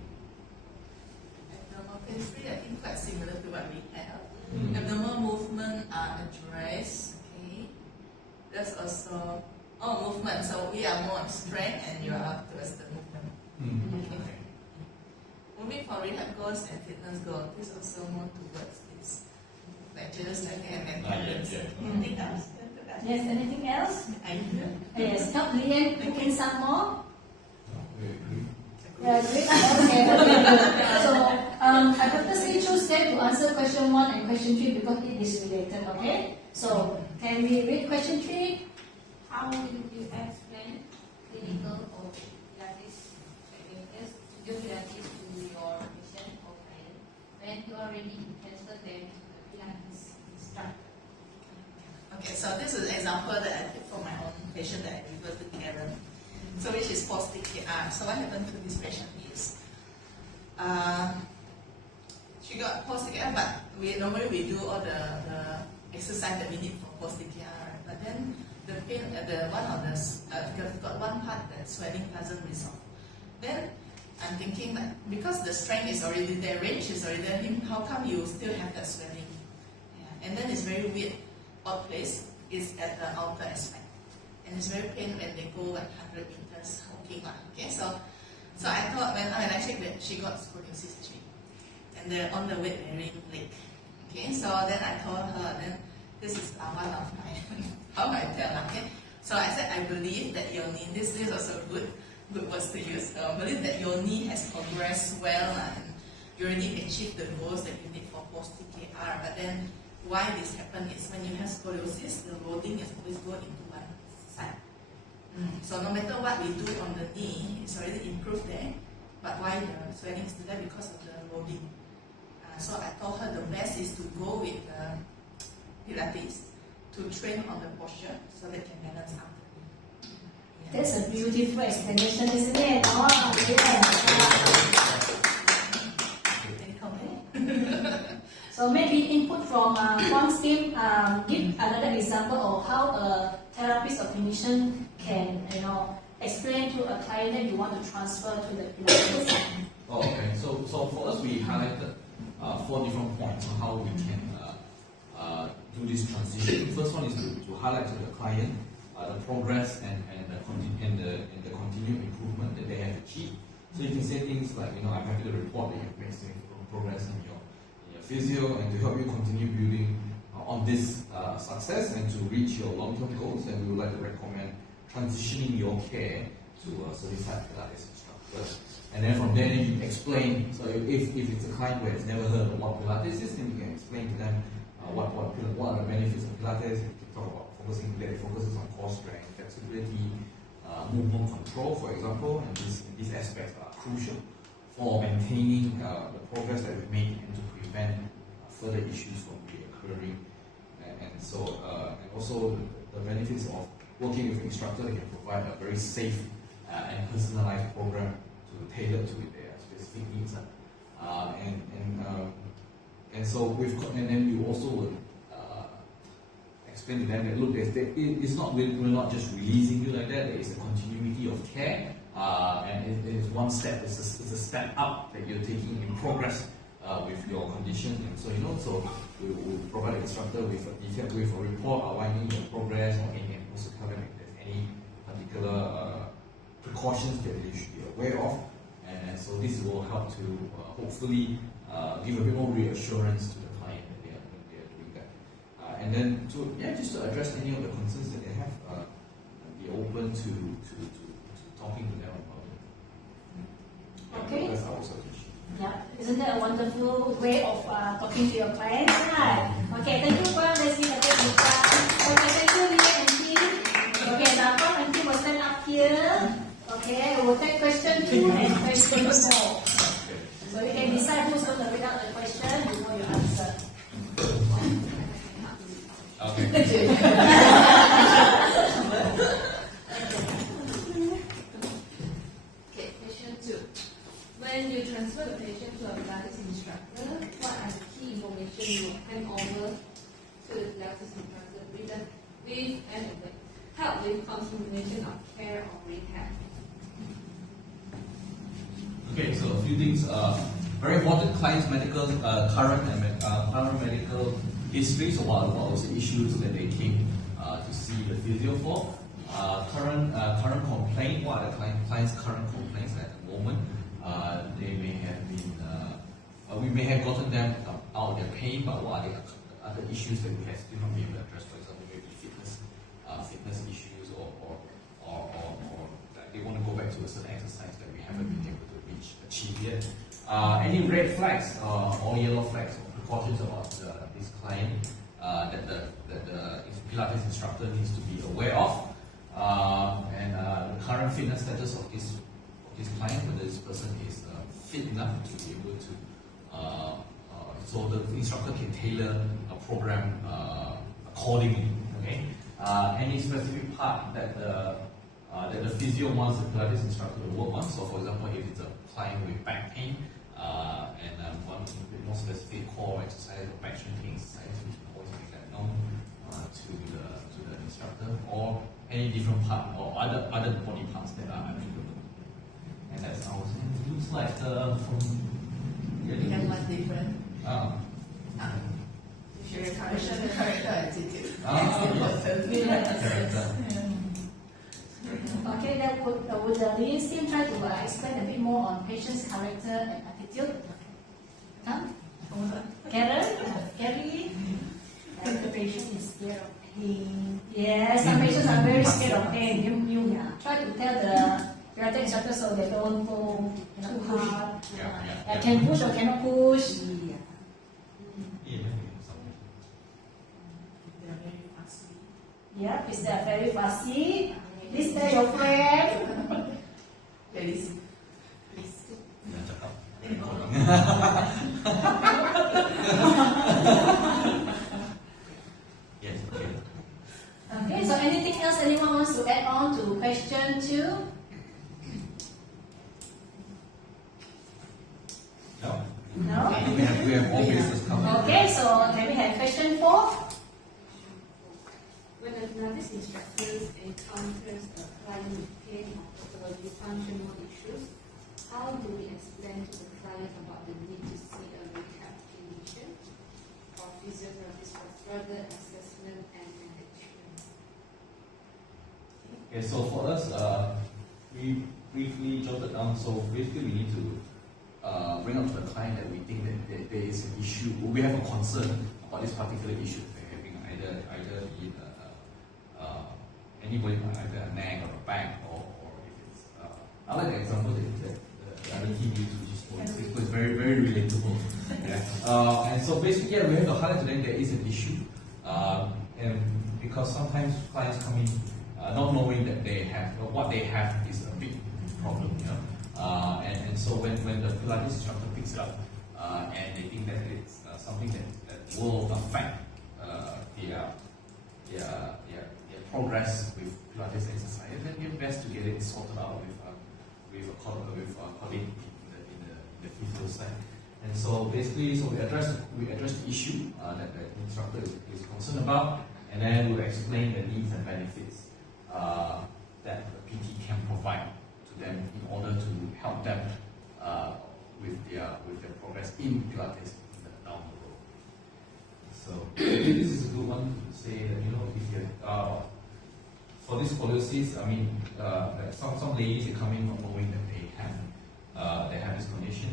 Abdominal pain free, I think quite similar to what we have. Abdominal movement are addressed. Okay. That's also movement. So we are more on strength, and you are towards the movement. Okay. Moving for rehab goals and fitness goals, this also more towards this lectures and maintenance. Anything else? Yes, anything else? Yes, help Lian put in some more. Yeah, great. Okay, very good. So, I purposely choose them to answer question 1 and question 3 because it is related, okay? So, can we read question 3? How will you explain clinical or Pilates techniques, studio Pilates to your patient or client when you are ready to transfer them to the Pilates instructor? Okay, so this is an example that I did for my own patient that I referred to Karen. So which is post-TKR. So what happened to this patient is, she got post-TKR, but normally we do all the exercise that we need for post-TKR. Right? But then the pain at got one part that swelling doesn't resolve. Then I'm thinking that because the strength is already there, range is already there, how come you still have that swelling? Yeah. And then it's very weird. Odd place is at the outer aspect, and it's very pain when they go like 100 meters walking. Okay, so I thought when I checked that she got scoliosis actually, and they're on the weight bearing leg. Okay, so then I told her, then This is one of my how I tell. Okay, so I said I believe that your knee. This is also good words to use. So I believe that your knee has progressed well and you already achieved the goals that you need for post TKR. But then why this happens is when you have scoliosis, the loading is always going into one side. So no matter what we do on the knee, it's already improved there. But why the swelling is still there? Because of the loading. So I told her the best is to go with Pilates to train on the posture so they can balance out. That's a beautiful explanation, isn't it? Oh, yes. Any comment? So maybe input from Kwang's team, give another example of how a therapist or clinician can, explain to a client that you want to transfer to the Pilates. Oh, okay. So for us, we highlighted 4 different points on how we can do this transition. The first one is to highlight to the client the progress and the continued improvement that they have achieved. So you can say things like, I'm happy to report that you've made significant progress in your physio, and to help you continue building on this success and to reach your long-term goals, and we would like to recommend transitioning your care to a certified Pilates instructor. And then from there, you explain. So if it's a client who has never heard of what Pilates is, then you can explain to them what are the benefits of Pilates. You can talk about that it focuses on core strength, flexibility, movement control, for example, and these aspects are crucial for maintaining the progress that we've made and to prevent further issues from reoccurring. And also the benefits of working with an instructor that can provide a very safe and personalized program to tailor to their specific needs. And then we also would explain to them that look, we're not just releasing you like that. There is a continuity of care, and it is one step. It's a step up that you're taking in progress with your condition. And so we will provide the instructor with a report outlining your progress, or and also tell them if there's any particular precautions that they should be aware of. And so this will help to hopefully give a bit more reassurance to the client that they are doing that. And then just to address any of the concerns that they have, be open to talking to them about it. Okay. That's our suggestion. Yeah, isn't that a wonderful way of talking to your clients? Right. Okay, thank you, Kwang. Let's give a big applause. Okay, thank you, Lee and team. Okay, now Kwang and team will stand up here. Okay, we'll take question 2 and question 4. So you can decide who's going to read out the question before you answer. Okay. Okay, question 2. When you transfer the patient to a Pilates instructor, what are the key information you hand over to the Pilates instructor with help with continuation of care or rehab? Okay, so a few things. Very important: client's medical current medical history. So what was the issues that they came to see the physio for? Current complaint. What are the client's current complaints at the moment? They may have been. We may have gotten them out of their pain, but what are the other issues that we have still not been able to address? For example, maybe fitness issues, or they want to go back to a certain exercise that we haven't been able to achieve yet. Any red flags or yellow flags or precautions about this client that the Pilates instructor needs to be aware of, and the current fitness status of this client, whether this person is fit enough to be able to, so the instructor can tailor a program accordingly. Okay. Any specific part that the physio wants the Pilates instructor to work on. So, for example, if it's a client with back pain and one more specific core exercise or back strengthening exercise, we can always make that known to the instructor, or any different part or other body parts that are applicable. And that's our thing. It looks like from We have one different. Character attitude. Character. Okay, then would the leading team try to explain a bit more on patient's character and attitude? Huh? Karen? Gary? patient is scared of pain. Yes, some patients are very scared of pain. You try to tell the Pilates instructor so they don't go too hard. Can push or cannot push. Yeah. They are very fussy. Yeah, is that very fussy? Please tell your friend. Please. Jangan cakap. Yes, okay. Okay, so anything else anyone wants to add on to question 2? No? No? I think we have all bases covered. Okay, so can we have question 4? When a Pilates instructor encounters a client with pain or pathology functional issues, how do we explain to the client about the need to see a rehab clinician or physiotherapist for further assessment and management? Okay, so for us, we briefly jotted down. So basically, we need to bring up to the client that we think that there is an issue, or we have a concern about this particular issue they're having, either in anybody, either a neck or a back, or if it's. I like the example that the other team used, which is very very relatable. Yeah. And so basically, yeah, we have to highlight to them there is an issue, and because sometimes clients come in not knowing that they have what they have is a big problem, you know. And so when the Pilates instructor picks it up and they think that it's something that will affect their progress with Pilates exercise, then it's best to get it sorted out with a colleague in the physio side. And so basically, we address the issue that the instructor is concerned about, and then we explain the needs and benefits that the PT can provide to them in order to help them with their progress in Pilates down the road. So this is a good one to say that, you know, if you for this scoliosis, I mean, some ladies are coming not knowing that they have this condition.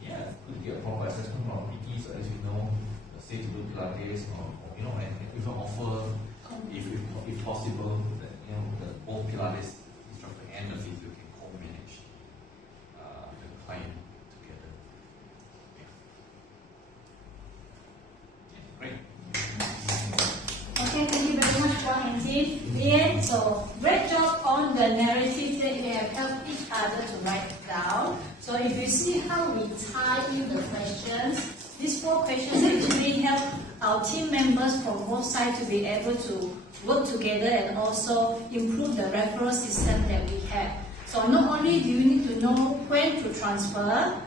Yeah, could get a proper assessment from PT, so as you know, say to do Pilates, or you know, and even offer, if possible, that you know, the both Pilates instructor and the physio can co-manage the client together. Yeah. Great. Okay, thank you very much, Juan and Jin. Ian, so great job on the narrative that you have helped each other to write down. So if you see how we tie in the questions, these 4 questions actually help our team members from both sides to be able to work together and also improve the referral system that we have. So not only do you need to know when to transfer,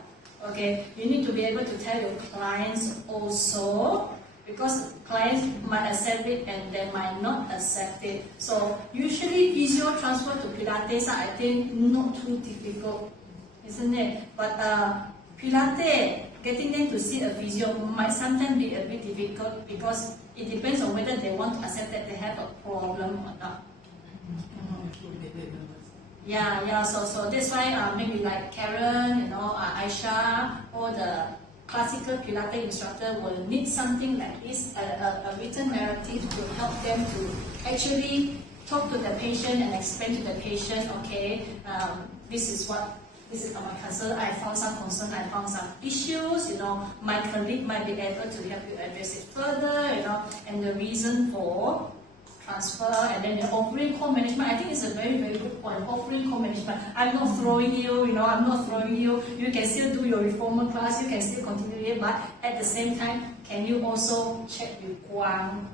okay, you need to be able to tell your clients also, because clients might accept it and they might not accept it. So usually physio transfer to Pilates, I think not too difficult, isn't it? But Pilates, getting them to see a physio might sometimes be a bit difficult because it depends on whether they want to accept that they have a problem or not. Yeah, so that's why maybe like Karen, you know, Aisha, or the classical Pilates instructor will need something like this, a written narrative to help them to actually talk to the patient and explain to the patient, okay, this is my concern, I found some concern, I found some issues, you know, my colleague might be able to help you address it further, you know, and the reason for transfer, and then the offering co-management. I think it's a very, very good point. Offering co-management. I'm not throwing you, I'm not throwing you. You can still do your reformer class, you can still continue it, but at the same time, can you also check with Guang,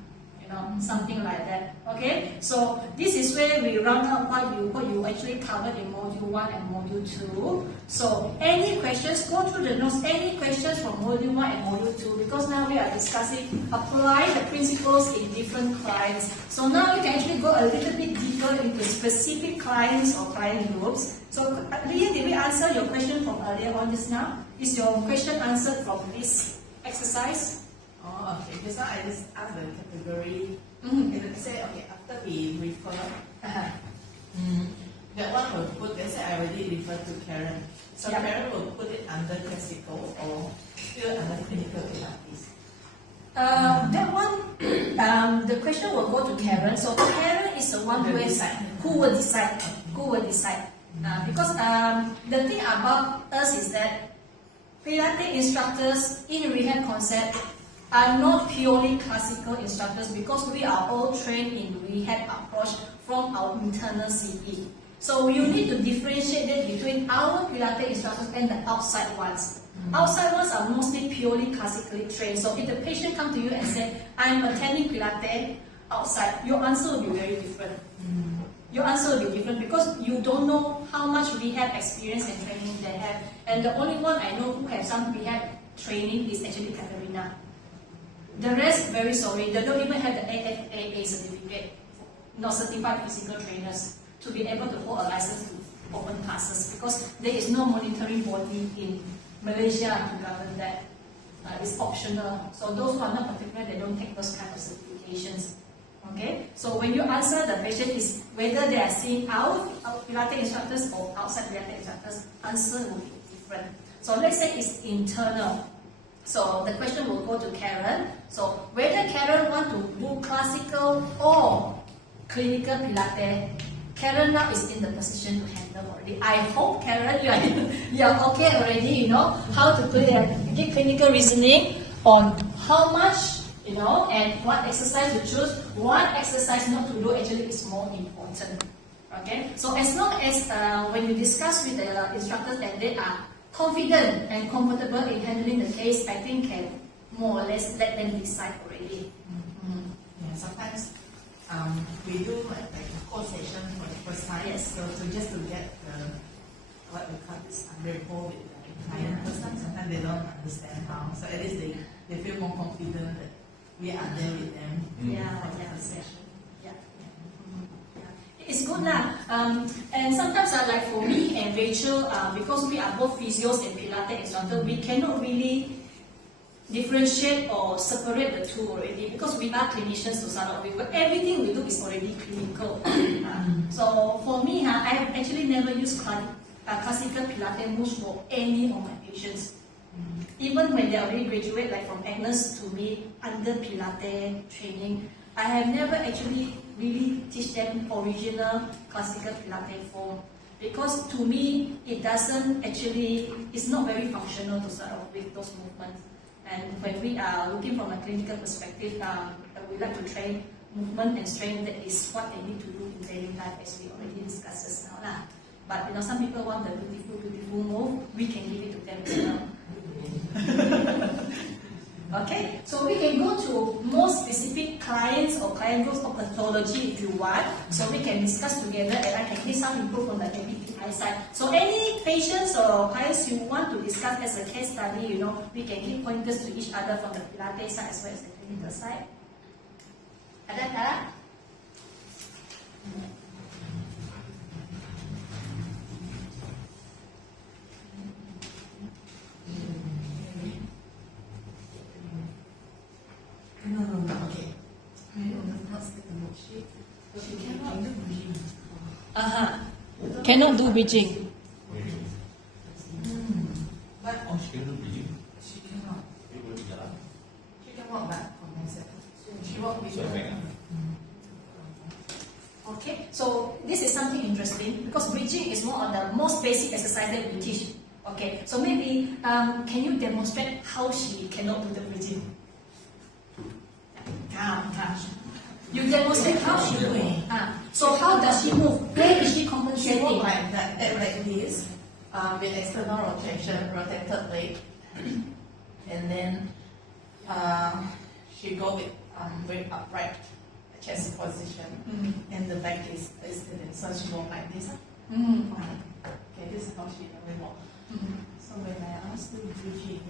you know, something like that. Okay? So this is where we round out what you actually covered in module 1 and module 2. So any questions, go through the notes, any questions from module 1 and module 2, because now we are discussing apply the principles in different clients. So now you can actually go a little bit deeper into specific clients or client groups. So Leah, did we answer your question from earlier on just now? Is your question answered from this exercise? Oh, okay. Just now I just asked the category. Say, okay, after we refer, that one will put, let's say I already referred to Karen. So Yeah. Karen will put it under classical or still under clinical Pilates. That one, question will go to Karen. So Karen is the one who will decide. Because the thing about us is that Pilates instructors in rehab concept are not purely classical instructors because we are all trained in rehab approach from our internal CE. So you need to differentiate that between our Pilates instructors and the outside ones. Outside ones are mostly purely classically trained. So if the patient comes to you and say, I'm attending Pilates outside, your answer will be very different. Your answer will be different because you don't know how much rehab experience and training they have. And the only one I know who have some rehab training is actually Katerina. The rest, very sorry, they don't even have the AFAA certificate, not certified physical trainers, to be able to hold a license to open classes because there is no monitoring body in Malaysia to govern that. It's optional. So those who are not particular, they don't take those kind of certifications. Okay? So when you answer the patient is whether they are seeing our Pilates instructors or outside Pilates instructors, answer will be different. So let's say it's internal. So the question will go to Karen. So whether Karen want to do classical or clinical Pilates, Karen now is in the position to handle already. I hope, Karen, you are okay already, how to give clinical reasoning on how much, and what exercise to choose, what exercise not to do actually is more important. Okay? So as long as when you discuss with the instructors and they are confident and comfortable in handling the case, I think can more or less let them decide already. Yeah, sometimes we do like a core session for the first time. Yes. So just to get what we call this rapport with the client first time, sometimes they don't understand how. So at least they feel more confident that we are there with them. For the first session. It's good now. And sometimes like for me and Rachel, because we are both physios and Pilates instructors, we cannot really differentiate or separate the two already because we are clinicians to start off with, but everything we do is already clinical. So for me, I have actually never used classical Pilates moves for any of my patients. Even when they already graduate, like from Agnes to me, under Pilates training, I have never actually really teach them original classical Pilates form because to me, it's not very functional to start off with those movements. And when we are looking from a clinical perspective, we like to train movement and strength. That is what they need to do in daily life, as we already discussed just now. But some people want the beautiful move. We can give it to them as well. Okay, so we can go to more specific clients or client groups or pathology if you want. So we can discuss together and I can give some input from the MBTI side. So any patients or clients you want to discuss as a case study, we can give pointers to each other from the Pilates side as well as the clinical side. Ada tak? No, okay. Not stick the worksheet. She cannot do bridging. Cannot do bridging. But She can do bridging. she cannot. It will be jalan. She can walk back from myself. She walk with So back. Okay, so this is something interesting because bridging is more on the most basic exercise that we teach. Okay, so maybe can you demonstrate how she cannot do the bridging? You demonstrate how she doing. So how does she move? Where is she She compensating? walk like that, like this, with external rotation, rotated leg, and then she go with very upright chest position, and the back is still. So she walk like this. Okay, this is how she normally walk. So when I asked her bridging,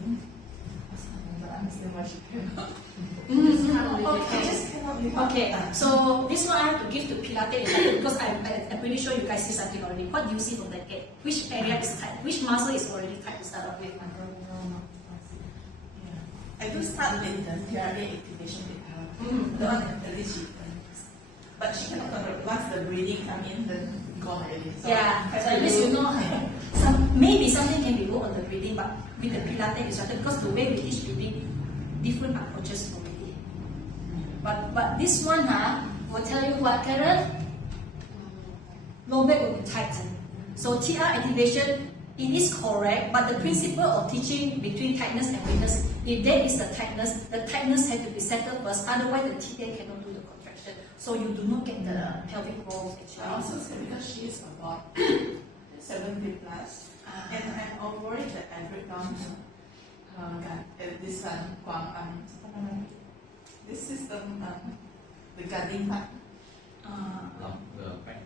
I don't understand why she cannot. Okay. Just cannot be. Okay, so this one I have to give to Pilates instructor because I'm pretty sure you guys see something already. What do you see from the gate? Which area is tight? Which muscle is already tight to start off with? I do start with the TRA activation with her. The one that at least she can. But she cannot control. Once the breathing come in, then gone already. So So at least you know maybe something can be more on the breathing, but with the Pilates instructor, because the way we teach breathing, different approaches already. But this one will tell you what, Karen? Low back will be tight. So TR activation, it is correct, but the principle of teaching between tightness and weakness, if there is the tightness has to be settled first, otherwise the TA cannot do the contraction. So you do not get the pelvic rolls I actually. also say because she is about 70 plus, and I'm worried that I break down this this system, the guarding part, The back.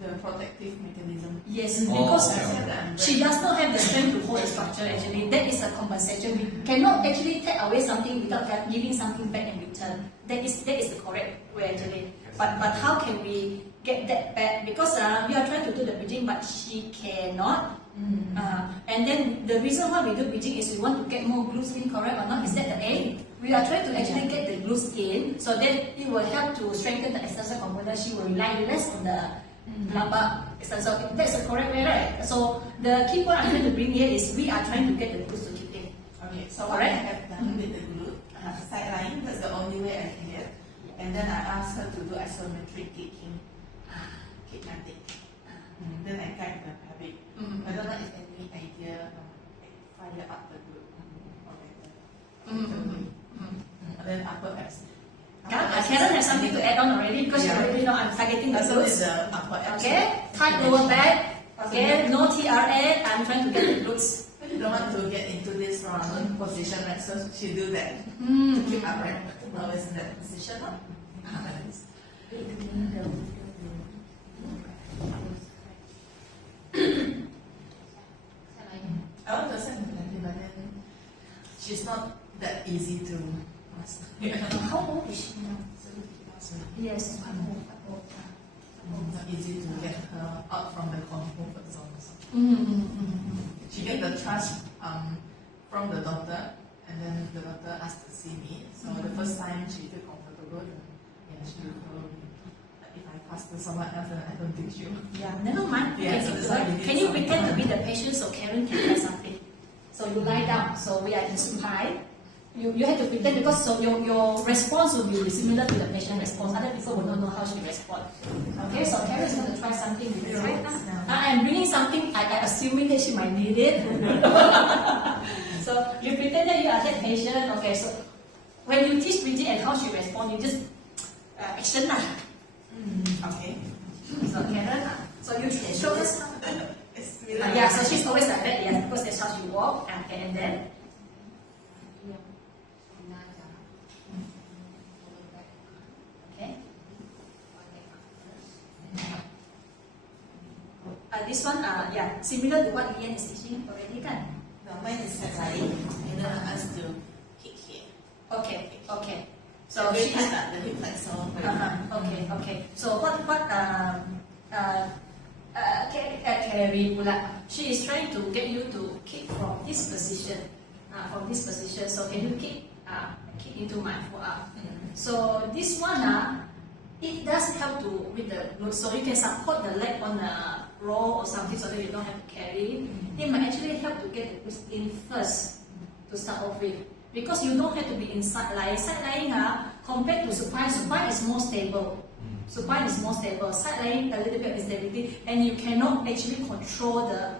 the protective mechanism. Yes, Oh, because okay. she does not have the strength to hold the structure actually. That is a compensation. We cannot actually take away something without giving something back in return. That is the correct way actually. But how can we get that back? Because we are trying to do the bridging, but she cannot. And then the reason why we do bridging is we want to get more glutes in, correct or not? Is that the aim? We are trying to actually get the glutes in, so that it will help to strengthen the extensor component. She will rely less on the lumbar extensor. That's the correct way, right? So the key point I'm trying to bring here is we are trying to get the glutes to kick in. Okay, so what I have done with the glute, side lying, that's the only way I can get. And then I asked her to do isometric kicking, kick and take. Then I guide the pelvic. I don't know if any idea fire up the glute. And then upper abs. Karen has something to add on already because you already know I'm targeting the So is glutes. the upper abs. Okay, tight lower back. Okay, no TRA. I'm trying to get the glutes. You don't want to get into this round position, right? So she do that to Mm. keep upright. Always in that position. I want to send Pilates, but then she's not that easy to master. How old is she now? So Yes, quite old. not easy to get her out from the comfort zone. So Mm-hmm. she get the trust from the doctor, and then the doctor asked to see me. So the first time she feel comfortable, then she will follow me. But if I pass to someone else, then I don't think she will. Yeah, never mind. Yeah, so that's why we need Can you some- pretend to be the patient so Karen can try something? So you lie down, so we are in supine. You have to pretend because so your response will be similar to the patient response. Other people will not know how she responds. Okay, so Karen is going to try something with you right now. I'm bringing something, I assuming that she might need it. So you pretend that you are that patient. Okay, so when you teach Bridget and how she responds, you just action lah. Okay. So Karen, so you show us. It's Yeah, so she's always like that, yes, because that's how she walks. Okay, and then okay. This one, yeah, similar to what Ian is teaching already, kan? No, mine is set lying, and then I asked to kick here. Okay, okay. So So very she's tight, the hip flexor. okay. So Carrie pula, she is trying to get you to kick from this position. So can you kick into my forearm? So this one, it does help to with the glutes. So you can support the leg on a roll or something so that you don't have to carry. It might actually help to get the glutes in first to start off with. Because you don't have to be in side lying. Side lying, compared to supine is more stable. Supine is more stable. Side lying, a little bit of instability, and you cannot actually control the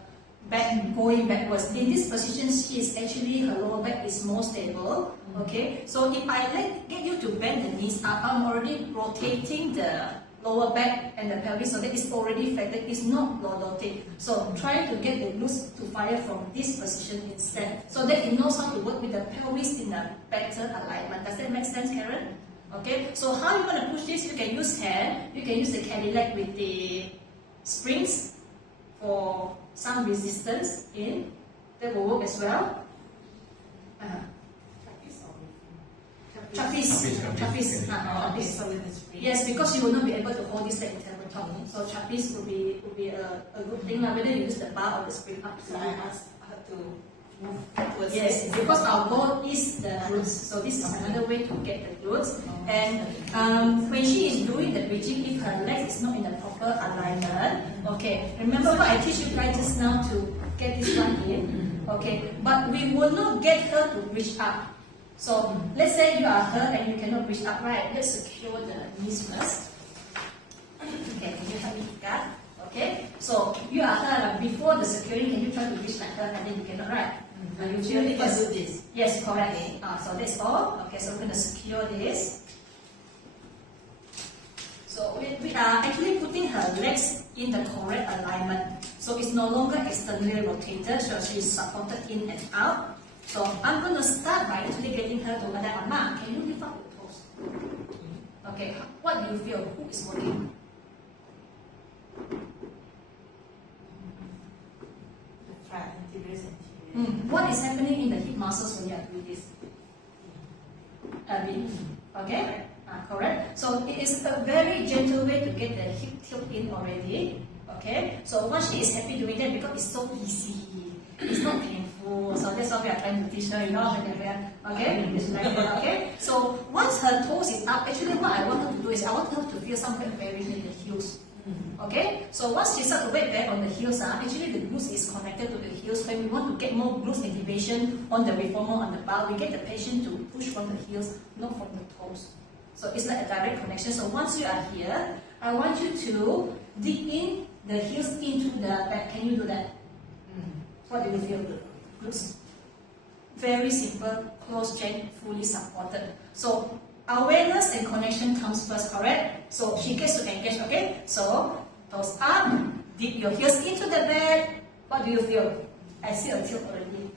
back going backwards. In this position, she is actually, her lower back is more stable. Okay, so if I get you to bend the knees up, I'm already rotating the lower back and the pelvis, so that is already flattened. It's not lordotic. So try to get the glutes to fire from this position instead, so that it knows how to work with the pelvis in a better alignment. Does that make sense, Karen? Okay, so how you going to push this? You can use hand, you can use the Cadillac with the springs for some resistance in. That will work as well. Trapeze. So with the spring. Yes, because you will not be able to hold this leg in tabletop. So trapeze will be a good thing, whether you use the bar or the spring up. So I asked her to move towards Yes, this. because our goal is the glutes. So this is another way to get the glutes. And when she is doing the bridging, if her leg is not in the proper alignment, okay, remember what I teach you guys just now to get this one in, okay, but we will not get her to reach up. So let's say you are her and you cannot reach up, right? Let's secure the knees first. Okay, can you help me with that? Okay, so you are her, before the securing, can you try to reach like her and then you cannot, right? You feel it first. Do this. Yes, correct. So that's all. Okay, so we're going to secure this. So we are actually putting her legs in the correct alignment. So it's no longer externally rotated, so she's supported in and out. So I'm going to start by actually getting her to other arm. Can you lift up your toes? Okay, what do you feel? Who is working? The front, anterior, anterior. What is happening in the hip muscles when you are doing this? Okay? Correct. So it is a very gentle way to get the hip tilt in already. Okay? So once she is happy doing that, because it's so easy, it's not painful. So that's what we are trying to teach her, okay? It's like that, okay? So once her toes is up, actually what I want her to do is I want her to feel some weight bearing in the heels. Okay, so once she starts to weight bear on the heels, actually the glutes is connected to the heels. When we want to get more glutes activation on the reformer on the bar, we get the patient to push from the heels, not from the toes. So it's like a direct connection. So once you are here, I want you to dig in the heels into the back. Can you do that? What do you feel? Glutes. Very simple, close chain, fully supported. So awareness and connection comes first, correct? So she gets to engage, okay? So toes up, dip your heels into the back. What do you feel? I see a tilt already.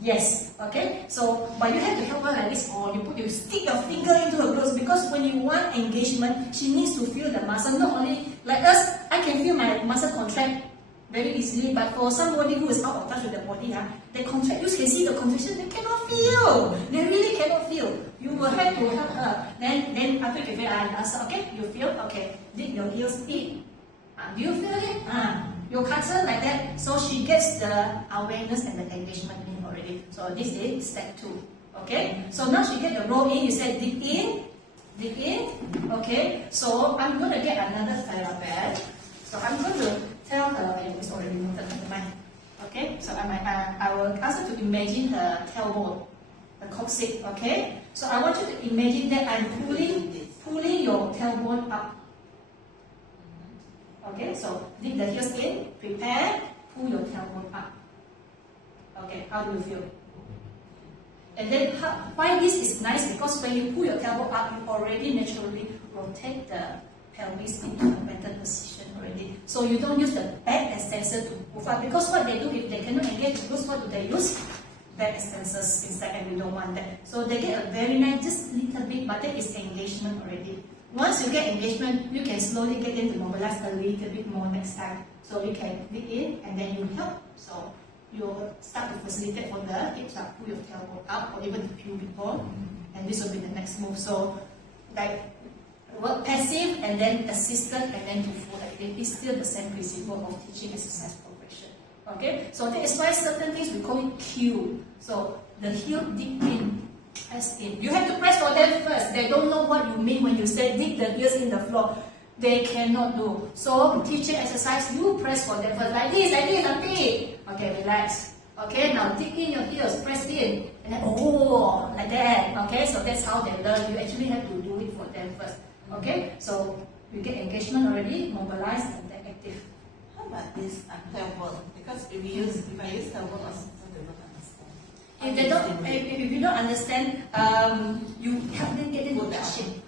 Yes, okay? So, but you have to help her like this, or you stick your finger into her glutes, because when you want engagement, she needs to feel the muscle. Not only like us, I can feel my muscle contract very easily, but for somebody who is out of touch with the body, they contract. You can see the contraction, they cannot feel. They really cannot feel. You will have to help her. Then after you feel, I ask, okay, you feel, okay, dip your heels in. Do you feel it? You cut her like that, so she gets the awareness and the engagement in already. So this is step 2. Okay? So now she get the roll in, you say dip in, okay? So I'm going to get another therapist. So I'm going to tell her, it's already noted, never mind. Okay? So I will ask her to imagine her tailbone, the coccyx, okay? So I want you to imagine that I'm pulling your tailbone up. Okay, so dip the heels in, prepare, pull your tailbone up. Okay, how do you feel? And then why this is nice, because when you pull your tailbone up, you already naturally rotate the pelvis into a better position already. So you don't use the back extensor to move up, because what they do, if they cannot engage the glutes, what do they use? Back extensors inside, and we don't want that. So they get a very nice, just little bit, but that is engagement already. Once you get engagement, you can slowly get them to mobilize a little bit more next time. So you can dig in and then you help. So you start to facilitate for the hips up, pull your tailbone up, or even the pubic bone. And this will be the next move. So like work passive and then assisted and then to full active. It's still the same principle of teaching exercise progression. Okay? So that is why certain things we call it cue. So the heel dig in. Press in. You have to press for them first. They don't know what you mean when you say dig the heels in the floor. They cannot do. So teaching exercise, you press for them first. Like this, auntie. Okay, relax. Okay, now dig in your heels, press in. And then, oh, like that. Okay, so that's how they learn. You actually have to do it for them first. Okay, so you get engagement already, mobilize, and then active. How about this tailbone? Because if I use tailbone also, they don't understand. If you don't understand, you help them get them to touch it.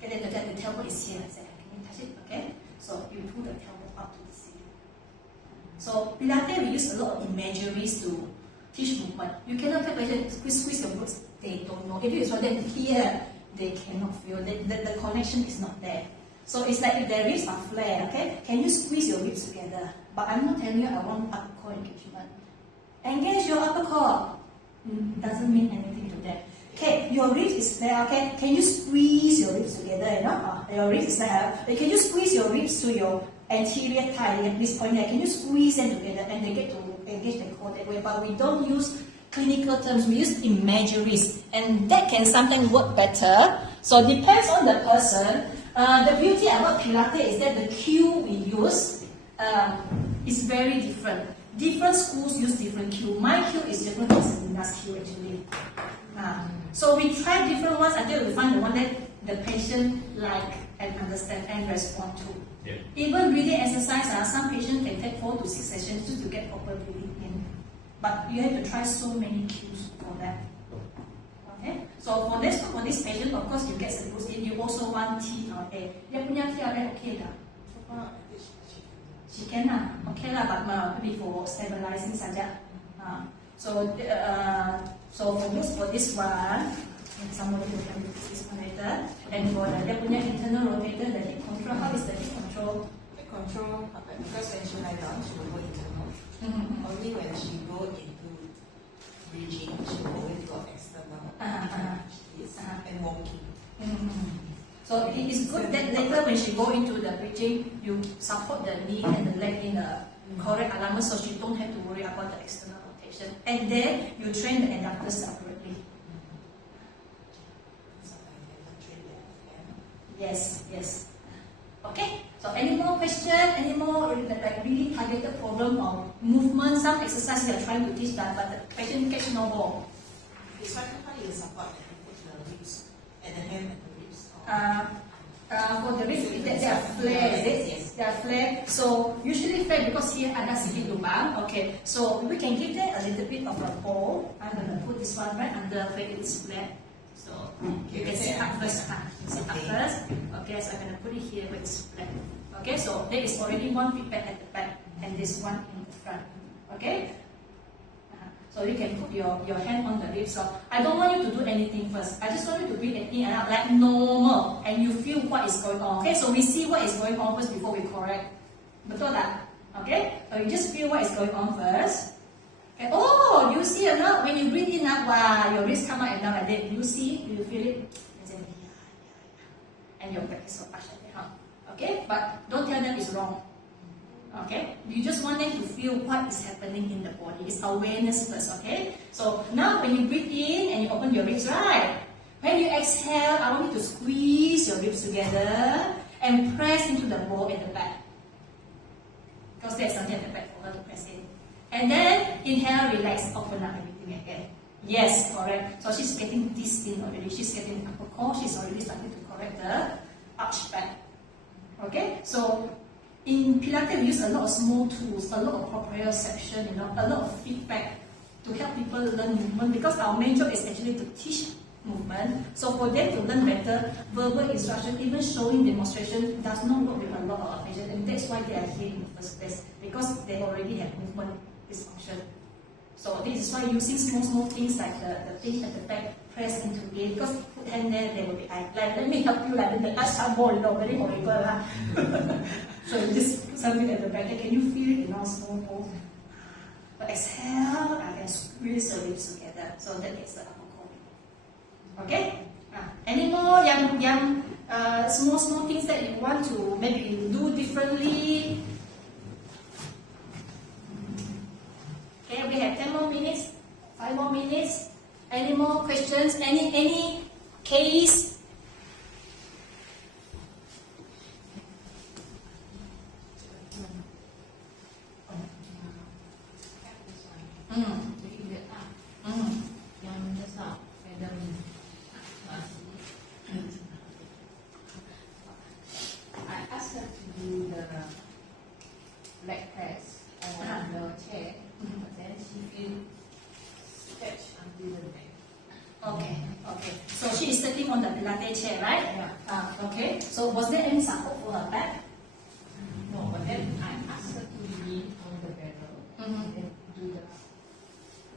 Get them to touch the tailbone is here. Say, can you touch it? Okay. So you pull the tailbone up to the ceiling. So Pilates, we use a lot of imageries to teach movement. You cannot tell patients squeeze your glutes. They don't know. If you show them here, they cannot feel. The connection is not there. So it's like if their ribs are flat. Okay. Can you squeeze your ribs together? But I'm not telling you I want upper core engagement. Engage your upper core. Doesn't mean anything to them. Okay, your ribs is there, okay? Can you squeeze your ribs together, your ribs is there. Can you squeeze your ribs to your anterior thigh at this point here? Can you squeeze them together and they get to engage the core that way? But we don't use clinical terms, we use imageries. And that can sometimes work better. So depends on the person. The beauty about Pilates is that the cue we use is very different. Different schools use different cue. My cue is different from Sabrina's cue actually. So we try different ones until we find the one that the patient like and understand and respond to. Yeah. Even breathing exercise, some patients can take 4 to 6 sessions just to get proper breathing in. But you have to try so many cues for that. Okay? So for this patient, of course you get some boost in, you also want TRA. Dia punya TRA okay dah? She can lah, okay lah, but maybe for stabilizing saja. So for this one, somebody will come with this one later. And for the dia punya internal rotator, the hip control, how is the hip control? The control, because when she lie down, she will go internal. Only when she go into bridging, she will go into external. And walking. So it is good that later when she go into the bridging, you support the knee and the leg in the correct alignment, so she don't have to worry about the external rotation. And then you train the adductors separately. Yes, yes. Okay. So any more question? Any more like really targeted problem or movement? Some exercise we are trying to teach that, but the patient catch no ball. It's how you support and put the ribs and the hand and the ribs. For the ribs, they are flat. Yes. They are flat. So usually flat because here ada sedikit lubang. Okay. So we can give them a little bit of a ball. I'm gonna put this one right under where it's flat. So you can sit up first. Sit up first. Okay. So I'm gonna put it here where it's flat. Okay. So there is already one feedback at the back and this one in the front. Okay. So you can put your hand on the ribs. So I don't want you to do anything first. I just want you to breathe in and out like normal, and you feel what is going on. Okay, so we see what is going on first before we correct. Betul tak? Okay, so you just feel what is going on first. Okay. Oh, you see or not? When you breathe in, wow, your ribs come out and down like that. You see? Do you feel it? And your back is so arched like that. Okay, but don't tell them it's wrong. Okay, you just want them to feel what is happening in the body. It's awareness first, okay? So now when you breathe in and you open your ribs, right? When you exhale, I want you to squeeze your ribs together and press into the ball at the back. Because there's something at the back for her to press in. And then inhale, relax, open up everything again. Yes, correct. So she's getting this in already. She's getting the upper core. She's already starting to correct the arch back. Okay, so in Pilates, we use a lot of small tools, a lot of proprioception, a lot of feedback to help people learn movement, because our main job is actually to teach movement. So for them to learn better, verbal instruction, even showing demonstration does not work with a lot of patients, and that's why they are here in the first place, because they already have movement dysfunction. So this is why using small things like the thing at the back, press into it, because put hand there, they will be like, let me help you, like the ashabol, very horrible. So you just put something at the back. Can you feel it in our small pose? But exhale and squeeze the lips together. So that is the upper core. Okay? Any more small things that you want to maybe do differently? Okay, we have 10 more minutes, 5 more minutes. Any more questions? Any case? I asked her to do the leg press on the chair, but then she feel stretched until the neck. Okay. So she is sitting on the Pilates chair, right? Yeah. Okay. So was there any support for her back? No, but then I asked her to lean on the pedal and then do the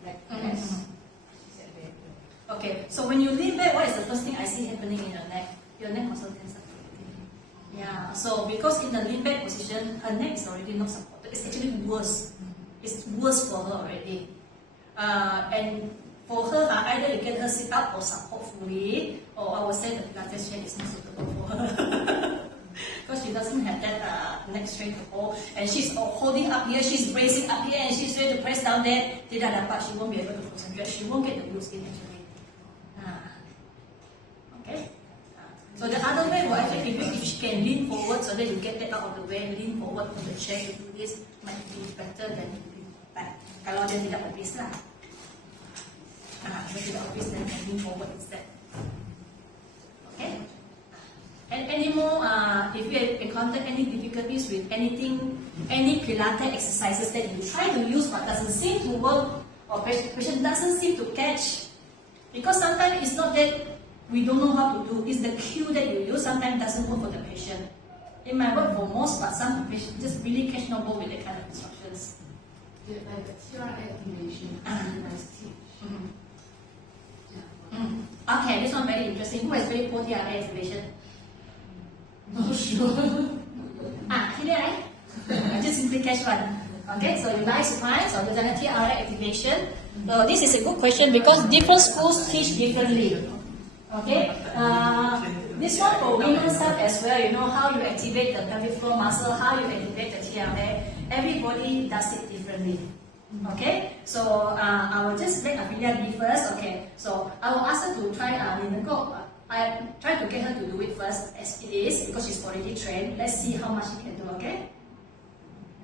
leg press. She said very good. Okay. So when you lean back, what is the first thing I see happening in your neck? Your neck also tense up. Yeah. So because in the lean back position, her neck is already not supported. It's actually worse. It's worse for her already. And for her, either you get her sit up or support fully, or I would say the Pilates chair is not suitable for her. Because she doesn't have that neck strength at all. And she's holding up here, she's bracing up here, and she's ready to press down there. Tidak dapat, she won't be able to concentrate. She won't get the blue skin actually. Okay? So the other way, well, actually, if she can lean forward so that you get that out of the way, lean forward from the chair to do this, might be better than lean back. Kalau dia tidak obese lah. Go to the office and lean forward instead. Okay? And any more, if you encounter any difficulties with anything, any Pilates exercises that you try to use but doesn't seem to work, or patient doesn't seem to catch, because sometimes it's not that we don't know how to do, it's the cue that you use sometimes doesn't work for the patient. It might work for most, but some patients just really catch no ball with that kind of instructions. Like the TRA activation, nice teach. Okay, this one very interesting. Who has very poor TRA activation? Not sure. Here I just simply catch one. Okay, so you like supine, so you've done a TRA activation. So this is a good question because different schools teach differently. Okay, this one for women's stuff as well. You know how you activate the pelvic floor muscle, how you activate the TRA. Everybody does it differently. Okay, so I will just let Amelia be first. Okay, so I will ask her to try. I try to get her to do it first as it is because she's already trained. Let's see how much she can do. Okay.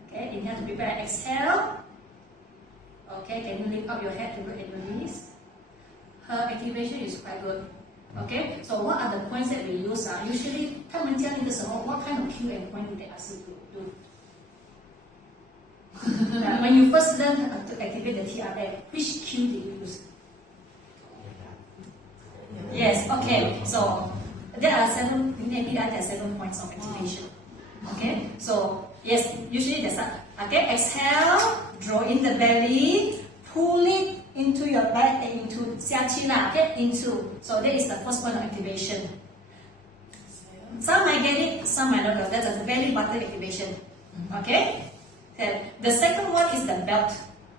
Okay, inhale to prepare. Exhale. Okay, can you lift up your head to look at your knees? Her activation is quite good. Okay, so what are the points that we use? Usually, 他们教你的时候 what kind of cue and point do they ask you to do? When you first learn to activate the TRA, which cue did you use? Yes, okay, so there are 7 points of activation. Okay, so yes, usually there's okay, exhale, draw in the belly, pull it into your back and into 下去啦, okay, into. So that is the first point of activation. Some might get it, some might not get it. That's a belly button activation. Okay? The second one is the belt.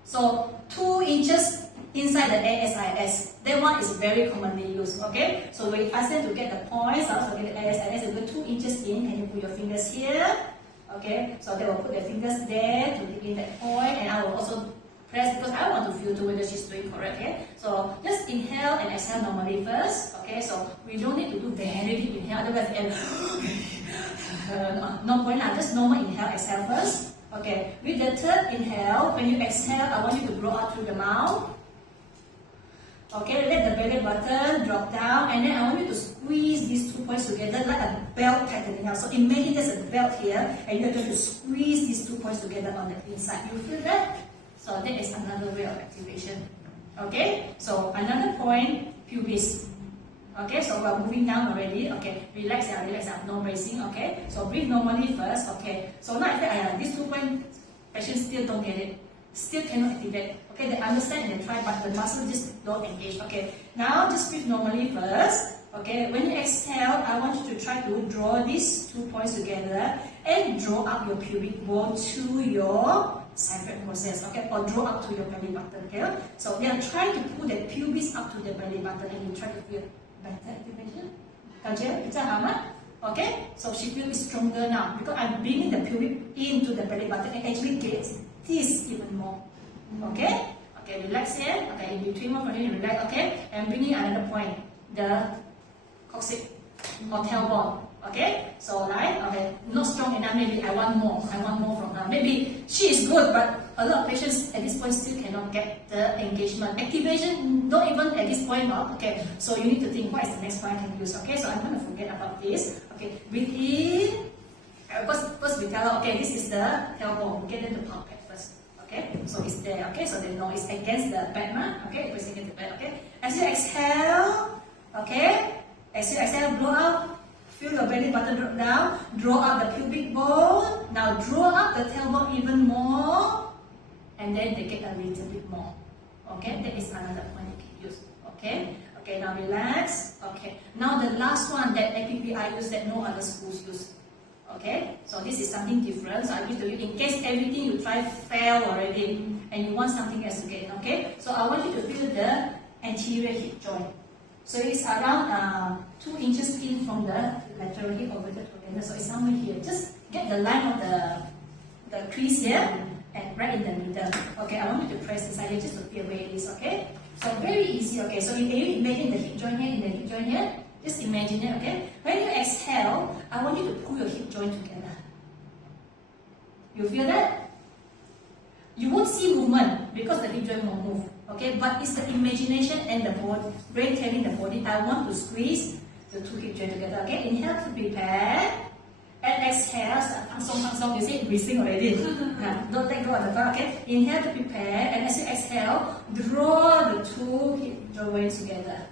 So 2 inches inside the ASIS. That one is very commonly used. Okay? So when you ask them to get the points, also get the ASIS, you put 2 inches in, and you put your fingers here. Okay? So they will put their fingers there to dig in that point, and I will also press because I want to feel to whether she's doing correct. Okay? So just inhale and exhale normally first. Okay? So we don't need to do very deep inhale, otherwise no point now. Just normal inhale, exhale first. Okay. With the third inhale, when you exhale, I want you to blow out through the mouth. Okay, let the belly button drop down, and then I want you to squeeze these 2 points together like a belt tightening out. So imagine there's a belt here, and you're going to squeeze these 2 points together on the inside. You feel that? So that is another way of activation. Okay, so another point, pubis. Okay, so we're moving down already. Okay, relax, no bracing. Okay, so breathe normally first. Okay, so now if these 2 points, patients still don't get it, still cannot activate. Okay, they understand and they try, but the muscle just don't engage. Okay, now just breathe normally first. Okay, when you exhale, I want you to try to draw these 2 points together and draw up your pubic bone to your sacral process, okay, or draw up to your belly button, okay? So we are trying to pull the pubis up to the belly button and you try to feel better activation. Okay, so she feels stronger now because I'm bringing the pubic into the belly button and actually gets this even more. Okay? Okay, relax here. Okay, in between one continue relax, okay? And bringing another point, the coccyx or tailbone. Okay, so okay, not strong enough, maybe I want more from her. Maybe she is good, but a lot of patients at this point still cannot get the engagement. Activation, don't even at this point, okay, so you need to think, what is the next point I can use, okay, so I'm going to forget about this, okay, breathe in, first we tell her, okay, this is the tailbone, get them to pump it first, okay, so it's there, okay, so they know it's against the back, okay, it's against the back, okay, as you exhale, okay, exhale, blow out. Feel your belly button drop down, draw up the pubic bone, now draw up the tailbone even more, and then they get a little bit more. Okay, that is another point you can use. Okay, okay, now relax. Okay, now the last one that APPI use that no other schools use. Okay, so this is something different. So I give to you in case everything you try fail already and you want something else again. Okay, so I want you to feel the anterior hip joint. So it's around 2 inches in from the lateral hip over the together. So it's somewhere here. Just get the line of the crease here and right in the middle. Okay, I want you to press inside here just to feel where it is. Okay, so very easy. Okay, so can you imagine the hip joint here, in the hip joint here? Just imagine it. Okay, when you exhale, I want you to pull your hip joint together. You feel that? You won't see movement because the hip joint won't move. Okay, but it's the imagination and the brain telling the body, I want to squeeze the two hip joints together. Okay, inhale to prepare. And exhale, you see it breathing already. Don't let go of the bar, okay? Inhale to prepare, and as you exhale, draw the two hip joints together.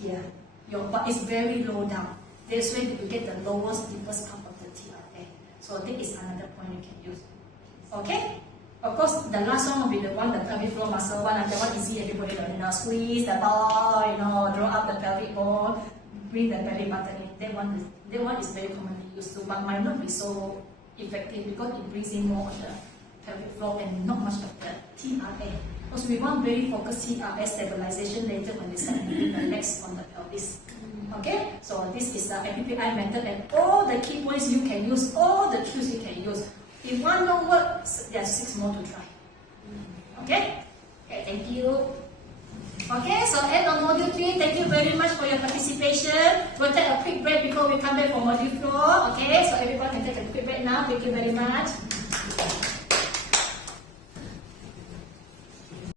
Here, your butt is very low down. This way you get the lowest, deepest part of the TRA. So this is another point you can use. Okay? Of course, the last one will be the one, the pelvic floor muscle one. That one easy, everybody know. Squeeze the ball, draw up the pelvic bone, bring the belly button in. That one is very commonly used too, but might not be so effective because it brings in more of the pelvic floor and not much of the TRA. Because we want very focused TRA stabilization later when we start moving the legs on the pelvis. Okay, so this is the MPPI method, and all the key points you can use, all the tools you can use. If one don't work, there are 6 more to try. Okay? Okay, thank you. Okay, so end of module 3. Thank you very much for your participation. We'll take a quick break before we come back for module 4. Okay, so everyone can take a quick break now. Thank you very much.